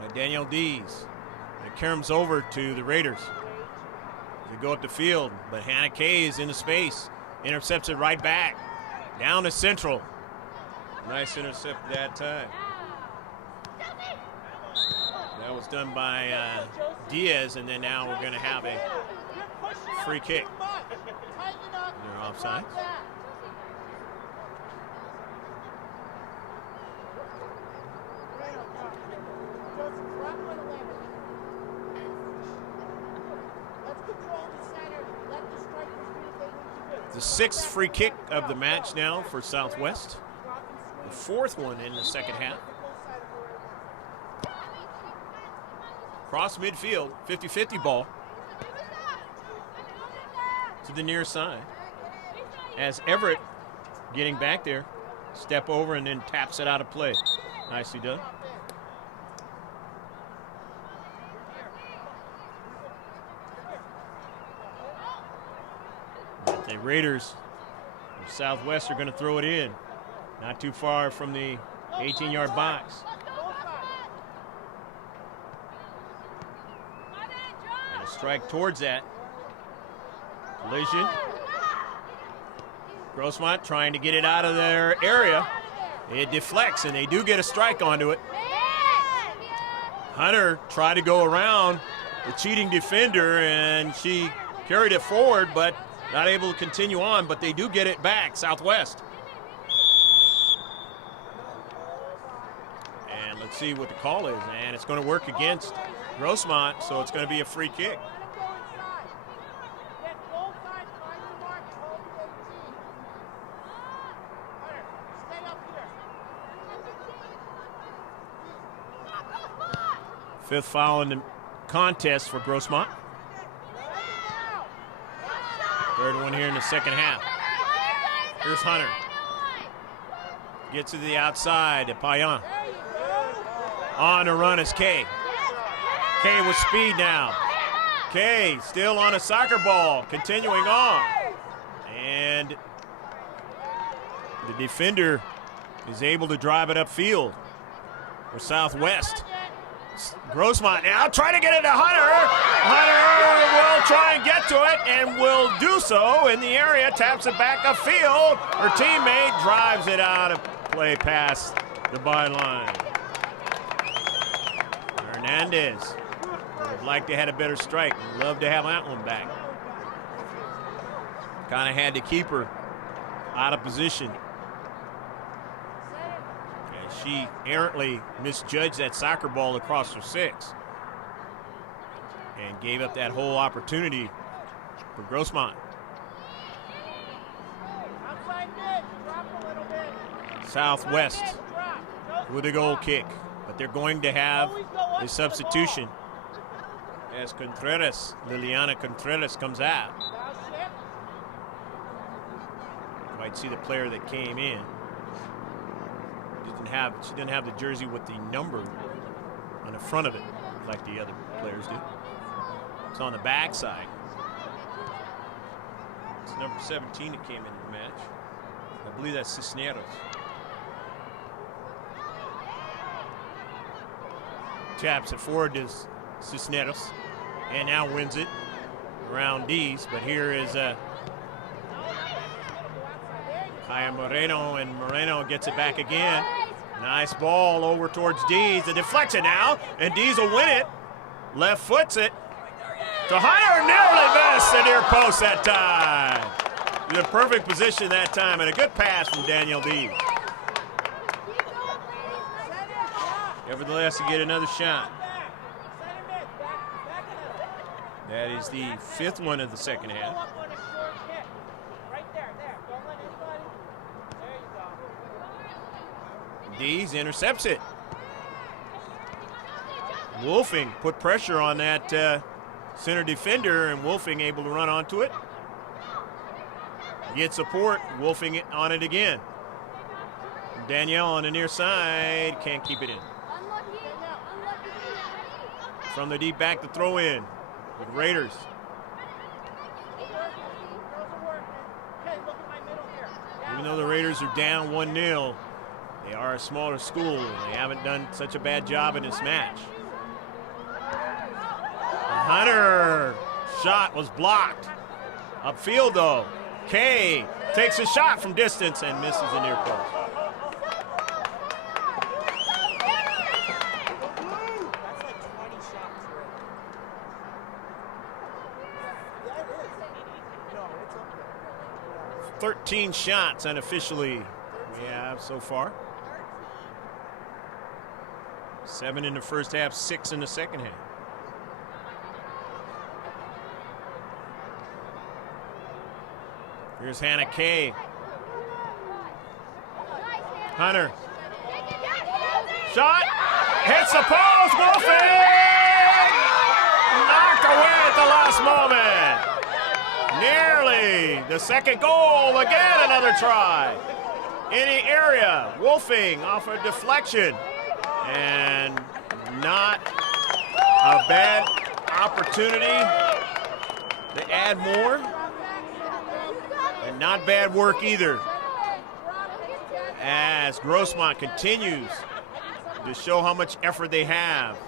by Danielle Dees. It comes over to the Raiders. They go up the field, but Hannah Kay is in the space. Intercepts it right back. Down to Central. Nice intercept that time. That was done by Diaz, and then now we're going to have a free kick. They're offside. The sixth free kick of the match now for Southwest. The fourth one in the second half. Cross midfield, 50-50 ball to the near side. As Everett getting back there, step over and then taps it out of play. Nicely done. But the Raiders of Southwest are going to throw it in. Not too far from the 18-yard box. And a strike towards that. Collision. Grossmont trying to get it out of their area. It deflects, and they do get a strike onto it. Hunter tried to go around the cheating defender, and she carried it forward, but not able to continue on, but they do get it back, Southwest. And let's see what the call is, and it's going to work against Grossmont, so it's going to be a free kick. Fifth foul in the contest for Grossmont. Third one here in the second half. Here's Hunter. Gets to the outside to Payan. On the run is Kay. Kay with speed now. Kay still on a soccer ball, continuing on. And the defender is able to drive it upfield for Southwest. Grossmont now trying to get it to Hunter. Hunter will try and get to it and will do so in the area. Taps it back upfield. Her teammate drives it out of play past the byline. Hernandez would like to have a better strike. Love to have that one back. Kind of had to keep her out of position. She errantly misjudged that soccer ball across her six and gave up that whole opportunity for Grossmont. Southwest with a goal kick, but they're going to have a substitution As Contreras, Liliana Contreras comes out. You might see the player that came in. She didn't have the jersey with the number on the front of it like the other players do. It's on the back side. It's number 17 that came into the match. I believe that's Cisneros. Taps it forward to Cisneros, and now wins it around D's. But here is Kaya Moreno, and Moreno gets it back again. Nice ball over towards D's. The deflection now, and D's will win it. Left foots it to Hunter. Nearly missed the near post that time. In the perfect position that time, and a good pass from Daniel D. Nevertheless, to get another shot. That is the 5th one of the second half. Dees intercepts it. Wolfing put pressure on that center defender, and Wolfing able to run onto it. Get support, Wolfing on it again. Danielle on the near side, can't keep it in. From the deep back, the throw in with Raiders. Even though the Raiders are down 1-0, they are a smaller school, and they haven't done such a bad job in this match. The Hunter shot was blocked. Upfield though, Kay takes a shot from distance and misses the near post. That's like 20 shots. No, it's up there. 13 shots unofficially we have so far. 7 in the first half, 6 in the second half. Here's Hannah Kay. Hunter. Shot. Hits the post. Wolfing. Knocked away at the last moment. Nearly the second goal. Again, another try. In the area. Wolfing off a deflection. And not a bad opportunity to add more. And not bad work either, as Grossmont continues to show how much effort they have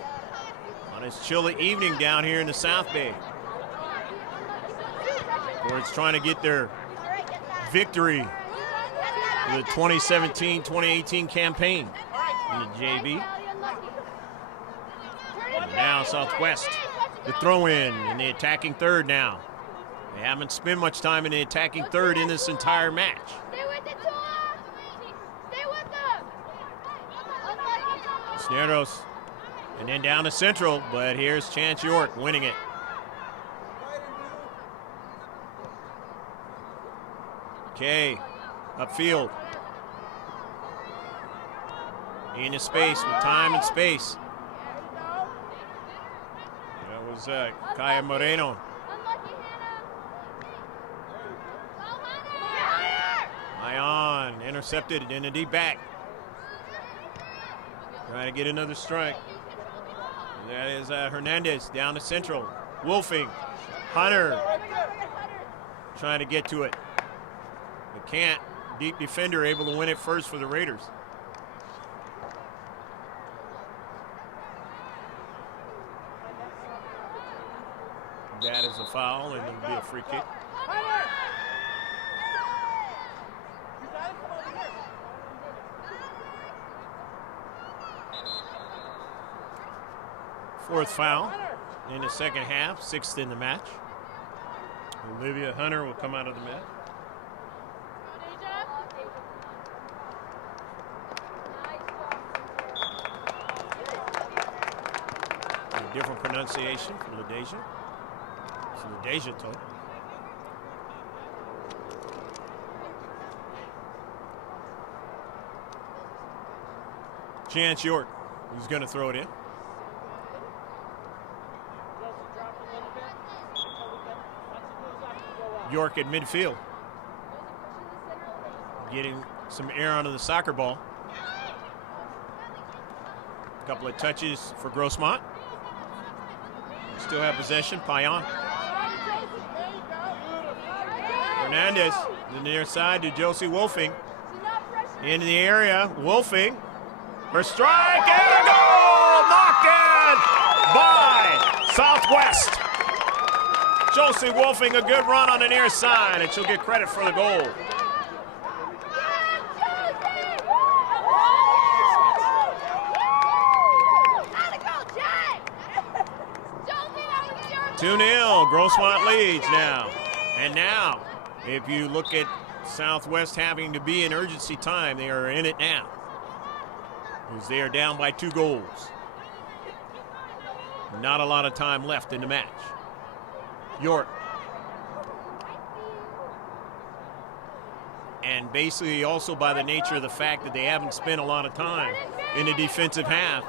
on this chilly evening down here in the South Bay, where it's trying to get their victory for the 2017-2018 campaign in the JV. And now Southwest, the throw-in in the attacking third now. They haven't spent much time in the attacking third in this entire match. Stay with it, Tua! Stay with them! Cisneros, and then down to Central, but here's Chance York winning it. Okay, upfield. In the space, with time and space. That was Kaya Moreno. Ion intercepted in the deep back. Trying to get another strike. And that is Hernandez down to Central. Wolfing. Hunter trying to get to it. But can't. Deep defender able to win it first for the Raiders. That is a foul, and it'll be a free kick. Fourth foul in the second half, 6th in the match. Olivia Hunter will come out of the match. A different pronunciation from LaDeja. It's LaDeja Toe. Chance York, who's going to throw it in. York at midfield. Getting some air onto the soccer ball. A couple of touches for Grossmont. Still have possession. Payan. Hernandez, the near side to Josie Wolfing. Into the area. Wolfing. For strike and a goal! Knocked in by Southwest. Josie Wolfing, a good run on the near side, and she'll get credit for the goal. Two 0. Grossmont leads now. And now, if you look at Southwest having to be in urgency time, they are in it now, as they are down by 2 goals. Not a lot of time left in the match. York. And basically also by the nature of the fact that they haven't spent a lot of time in the defensive half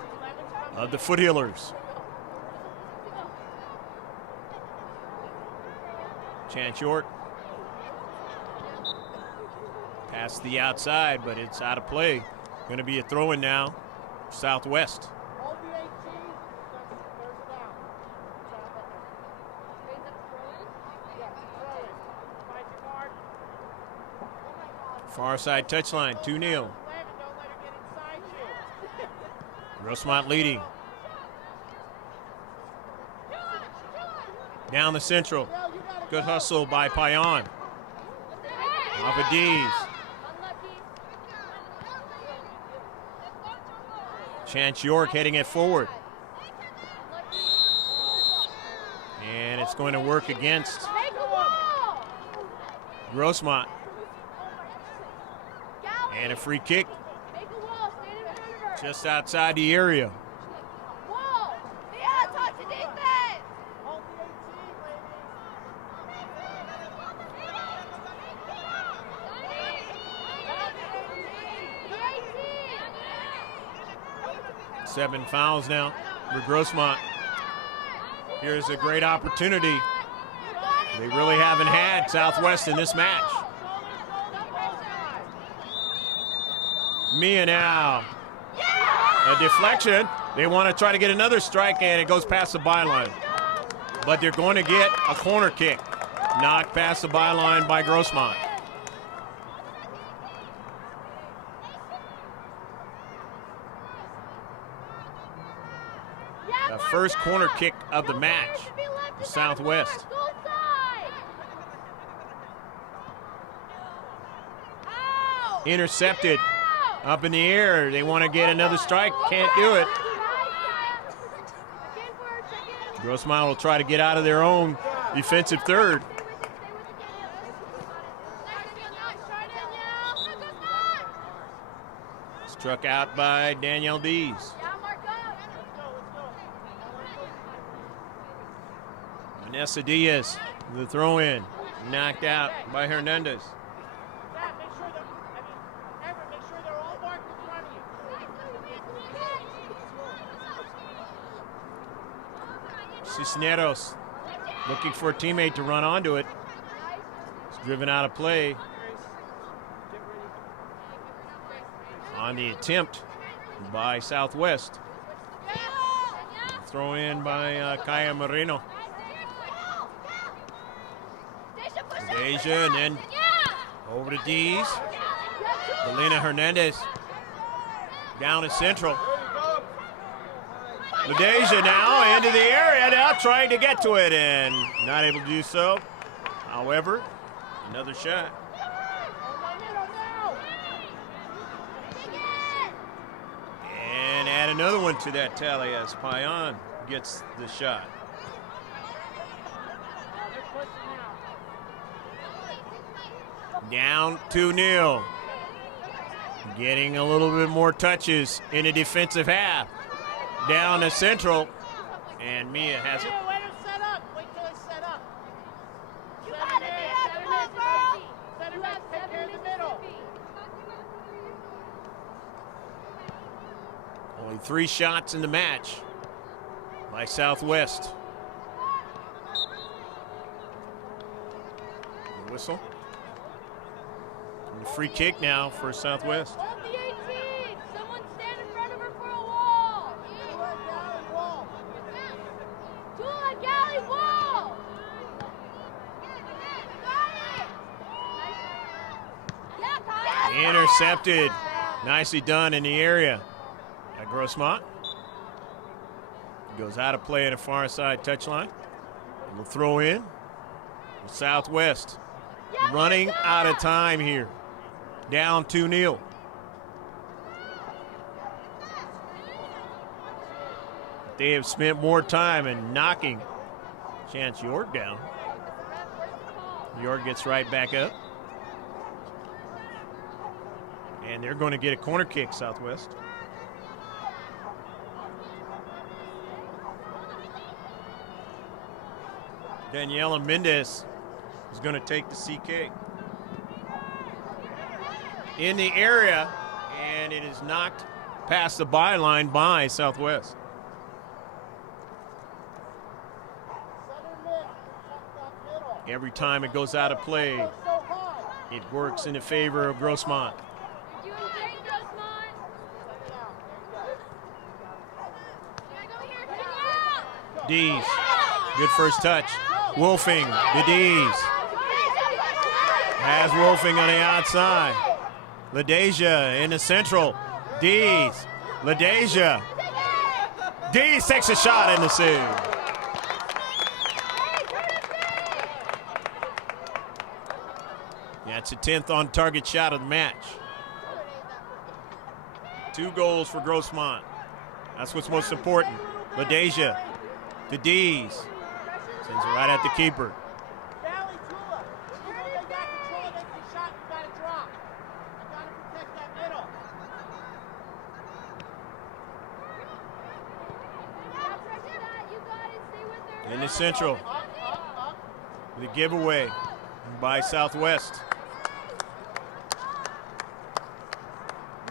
of the Foothillers. Chance York. Past the outside, but it's out of play. Going to be a throw-in now. Southwest. Far side touchline, 2-0. Grossmont leading. Down the central. Good hustle by Payan. Off of D's. Chance York heading it forward. And it's going to work against Grossmont. And a free kick just outside the area. Seven fouls now for Grossmont. Here's a great opportunity they really haven't had, Southwest, in this match. Mia now. A deflection. They want to try to get another strike, and it goes past the byline. But they're going to get a corner kick. Knocked past the byline by Grossmont. The first corner kick of the match for Southwest. Intercepted. Up in the air. They want to get another strike. Can't do it. Grossmont will try to get out of their own defensive third. Struck out by Danielle Dees. Vanessa Diaz, the throw-in, knocked out by Hernandez. Cisneros looking for a teammate to run onto it. It's driven out of play on the attempt by Southwest. Throw in by Kaya Moreno. Deja, and then over to Dees. Elena Hernandez down to central. Ladeja now into the area, now trying to get to it and not able to do so. However, another shot. And add another one to that tally as Payan gets the shot. Down 2-0. Getting a little bit more touches in the defensive half. Down to central, and Mia has it. Let him set up. Wait till he's set up. You got it, Mia. Set him up. Take care of the middle. Only 3 shots in the match by Southwest. whistle. And the free kick now for Southwest. Hold the 18. Someone stand in front of her for a wall. Tula, galley wall. Yeah, Kyle. Intercepted. Nicely done in the area by Grossmont. Goes out of play in the far side touchline. We'll throw in. Southwest running out of time here. Down 2-0. They have spent more time in knocking Chance York down. York gets right back up. And they're going to get a corner kick, Southwest. Daniela Mendez is going to take the CK. In the area, and it is knocked past the byline by Southwest. Every time it goes out of play, it works in the favor of Grossmont. Dees, good first touch. Wolfing, the Dees. Has Wolfing on the outside. LaDeja in the central. Dees, LaDeja. Dees takes a shot in the save. That's a 10th on target shot of the match. 2 goals for Grossmont. That's what's most important. LaDeja to Dees. Sends it right at the keeper. Valley, Tula. They got control against the shot. You got to drop. You got to protect that middle. In the central. The giveaway by Southwest.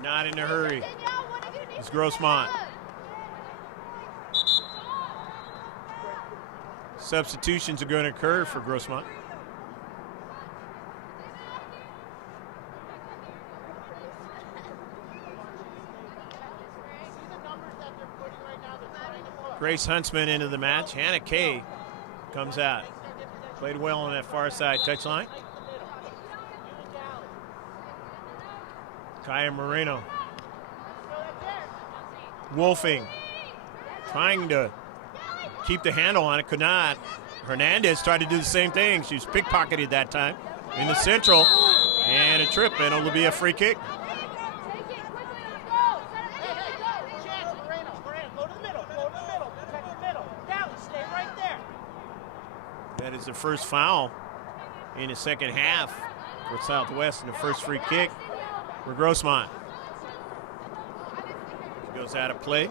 Not in a hurry. It's Grossmont. Substitutions are going to occur for Grossmont. Grace Huntsman into the match. Hannah Kay comes out. Played well on that far side touchline. Kaya Moreno. Wolfing. Trying to keep the handle on it, could not. Hernandez tried to do the same thing. She was pickpocketed that time in the central. And a trip, and it'll be a free kick. That is the first foul in the second half for Southwest, and the first free kick for Grossmont. Goes out of play.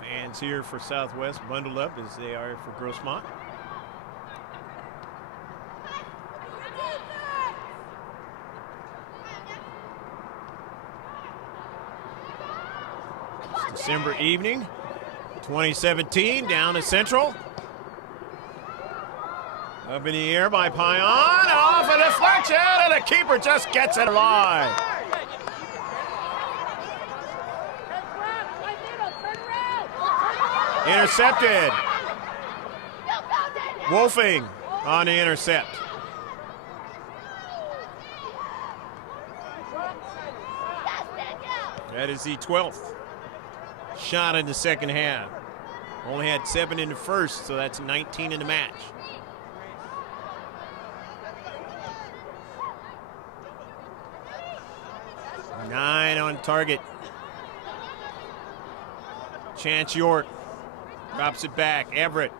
Fans here for Southwest bundled up as they are for Grossmont. December evening, 2017, down to Central. Up in the air by Payan, off a deflection, and the keeper just gets it alive. Intercepted. Wolfing on the intercept. That is the 12th shot in the second half. Only had 7 in the first, so that's 19 in the match. Nine on target. Chance York drops it back. Everett.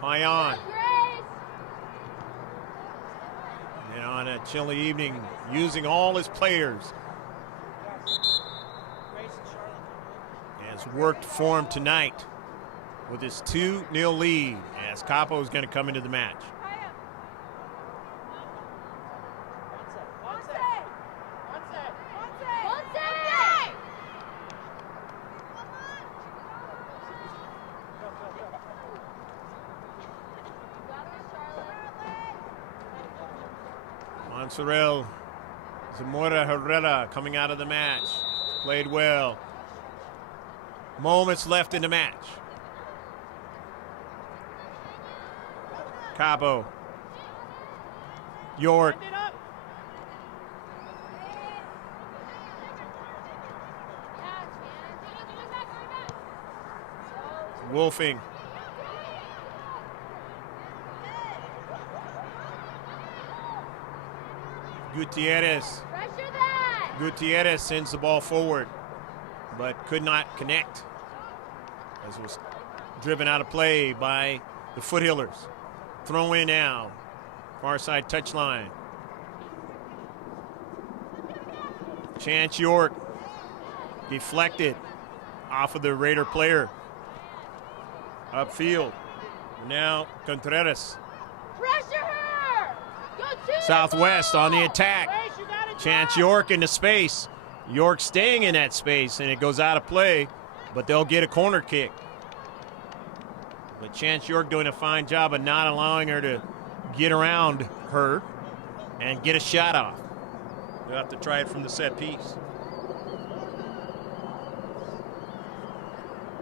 Payan. And on a chilly evening, using all his players. Has worked for him tonight. with his 2-0 lead as Capo is going to come into the match. Monserrel, Zamora Herrera coming out of the match. Played well. Moments left in the match. Cabo. York. Wolfing. Gutierrez. Gutierrez sends the ball forward, but could not connect as it was driven out of play by the Foothillers. Throw in now. Far side touchline. Chance York deflected off of the Raider player. Upfield. Now Contreras. Pressure her! Go to Southwest on the attack. Chance York into space. York staying in that space, and it goes out of play, but they'll get a corner kick. But Chance York doing a fine job of not allowing her to get around her and get a shot off. They'll have to try it from the set piece.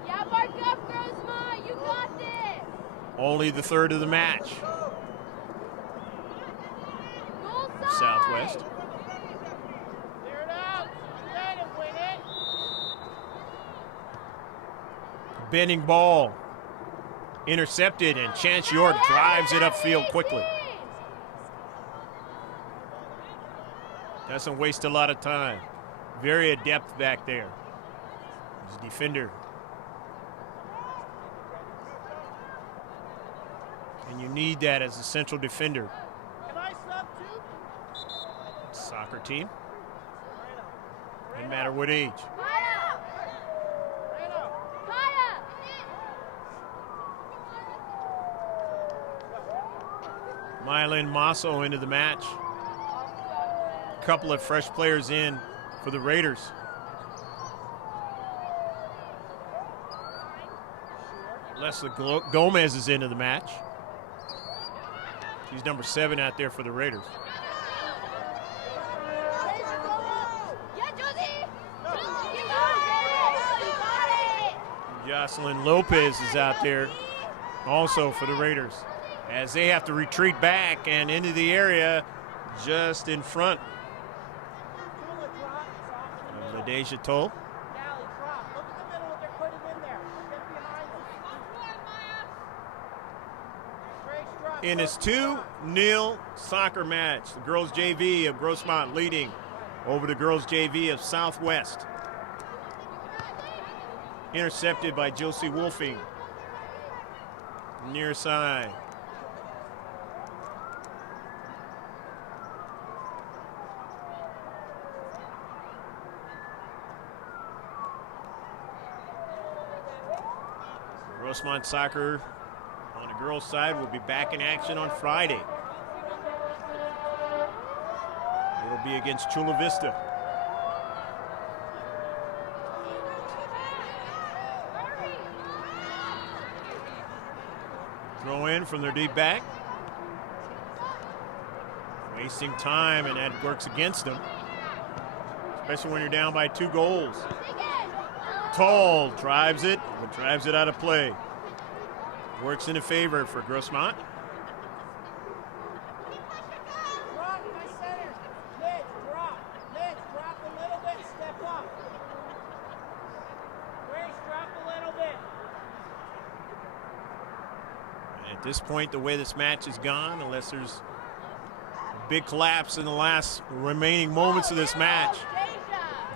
Yeah, mark up, Grossmont. You got this. Only the third of the match. Goal side. Southwest. Clear it out. Let him win it. Bending ball. Intercepted, and Chance York drives it upfield quickly. Doesn't waste a lot of time. Very adept back there. He's a defender. And you need that as a central defender. Can I sub too? Soccer team. Doesn't matter what age. Mylan Masso into the match. A couple of fresh players in for the Raiders. Leslie Gomez is into the match. She's number 7 out there for the Raiders. Jocelyn Lopez is out there also for the Raiders, as they have to retreat back and into the area just in front of LaDeja Toll. In his 2-0 soccer match, the girls JV of Grossmont leading over the girls JV of Southwest. Intercepted by Josie Wolfing. Near side. Grossmont soccer on the girls' side will be back in action on Friday. It'll be against Chula Vista. Throw in from their deep back. Wasting time, and that works against them, especially when you're down by 2 goals. Toll drives it, but drives it out of play. Works in a favor for Grossmont. Drop in my center. Mitch, drop. Mitch, drop a little bit. Step up. Grace, drop a little bit. And at this point, the way this match has gone, unless there's a big collapse in the last remaining moments of this match,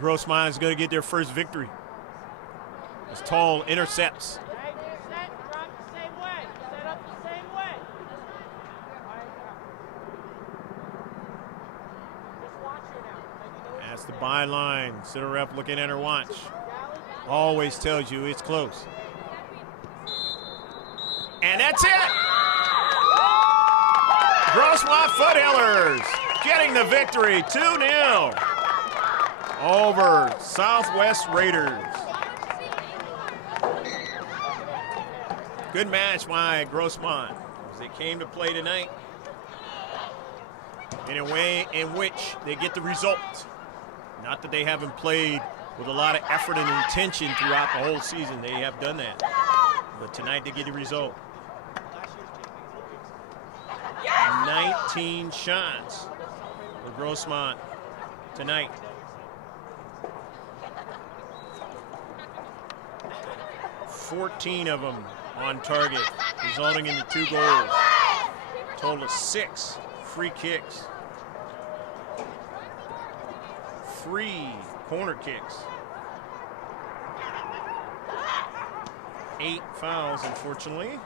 Grossmont is going to get their first victory. As Toll intercepts. Okay, set, drop the same way. Set up the same way. Just watch her now. That's the byline. Center rep looking at her watch. Always tells you it's close. And that's it! Grossmont Foothillers getting the victory, 2-0 over Southwest Raiders. Good match by Grossmont as they came to play tonight in a way in which they get the result. Not that they haven't played with a lot of effort and intention throughout the whole season. They have done that. But tonight they get the result. 19 shots for Grossmont tonight. $14 of them on target, resulting in the 2 goals. Total of 6 free kicks. 3 corner kicks. 8 fouls, unfortunately.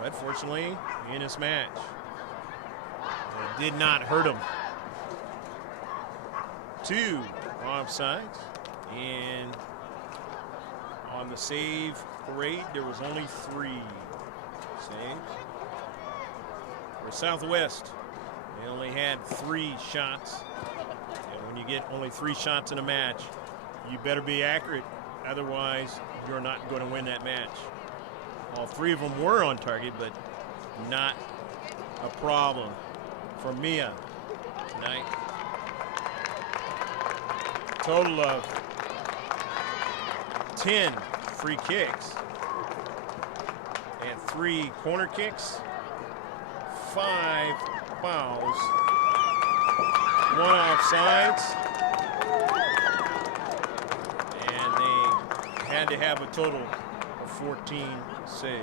But fortunately, in this match, it did not hurt him. 2 offsides, and on the save parade, there was only 3 saves. For Southwest, they only had 3 shots. And when you get only 3 shots in a match, you better be accurate. Otherwise, you're not going to win that match. All 3 of them were on target, but not a problem for Mia tonight. Total of 10 free kicks and 3 corner kicks, 5 fouls, 1 offsides, and they had to have a total of 14 saves.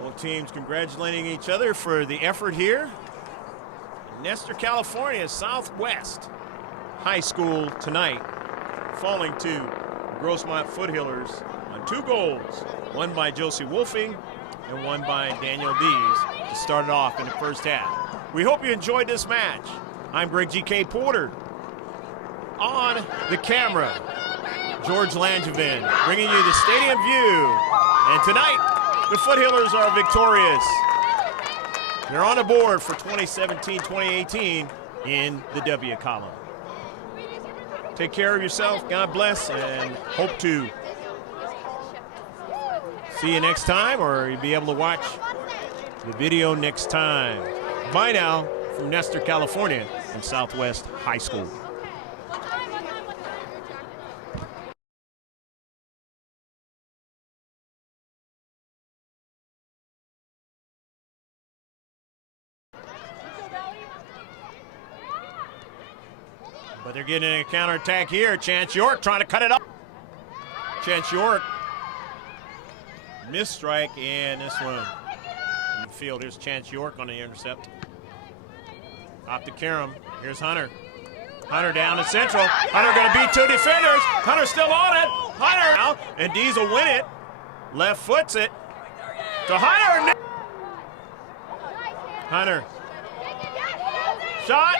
Both teams congratulating each other for the effort here. In Nestor, California, Southwest High School tonight, falling to Grossmont Foothillers on 2 goals, one by Josie Wolfing and one by Daniel Dees to start it off in the first half. We hope you enjoyed this match. I'm Greg G.K. Porter. On the camera, George Langevin, bringing you the stadium view. And tonight, the Foothillers are victorious. They're on the board for 2017-2018 in the W column. Take care of yourself. God bless, and hope to see you next time, or you'll be able to watch the video next time. Bye now from Nestor, California, and Southwest High School. But they're getting a counterattack here. Chance York trying to cut it up. Chance York, missed strike, and this one in the field. Here's Chance York on the intercept. Off to Karam. Here's Hunter. Hunter down to central. Hunter going to beat 2 defenders. Hunter still on it. Hunter now, and Dees will win it. Left foots it to Hunter. Hunter. Shot.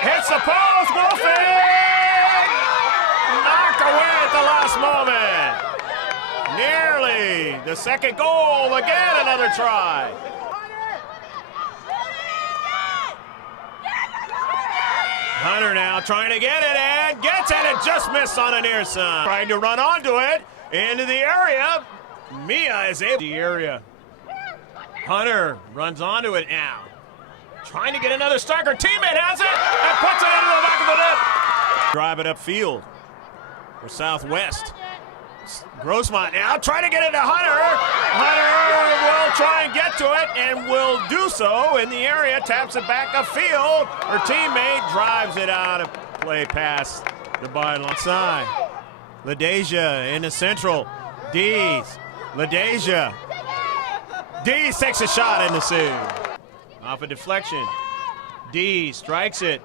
Hits the post. Wolfing knocked away at the last moment. Nearly the second goal. Again, another try. Hunter now trying to get it, and gets it, and just missed on the near side. Trying to run onto it into the area. Mia is able to the area. Hunter runs onto it now. Trying to get another strike. Her teammate has it and puts it into the back of the net. Drive it upfield for Southwest. Grossmont now trying to get it to Hunter. Hunter will try and get to it and will do so in the area. Taps it back upfield. Her teammate drives it out of play past the byline side. LaDeja in the central. Dees. LaDeja. Dees takes a shot in the save. Off a deflection. Dees strikes it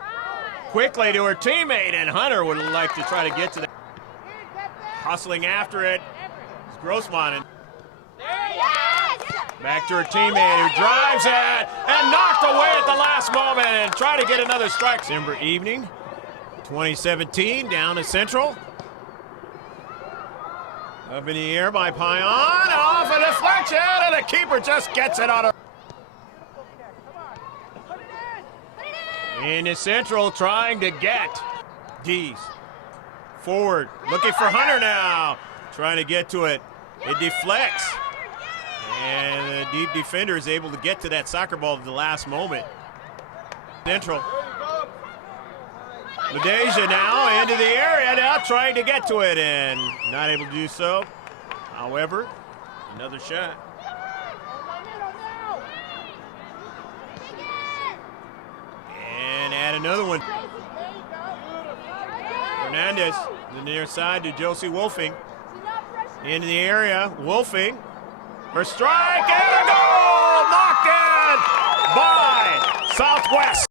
quickly to her teammate, and Hunter would like to try to get to that. Hustling after it is Grossmont. Back to her teammate who drives it and knocked away at the last moment and try to get another strike. December evening, 2017, down to Central. Up in the air by Pion, off a deflection, and the keeper just gets it on a... In the central, trying to get Dees. Forward, looking for Hunter now. Trying to get to it. It deflects. And the deep defender is able to get to that soccer ball at the last moment. Central. LaDeja now into the area, now trying to get to it and not able to do so. However, another shot. And add another one. Hernandez, the near side to Josie Wolfing. Into the area, Wolfing. Her strike and a goal! Knocked in by Southwest.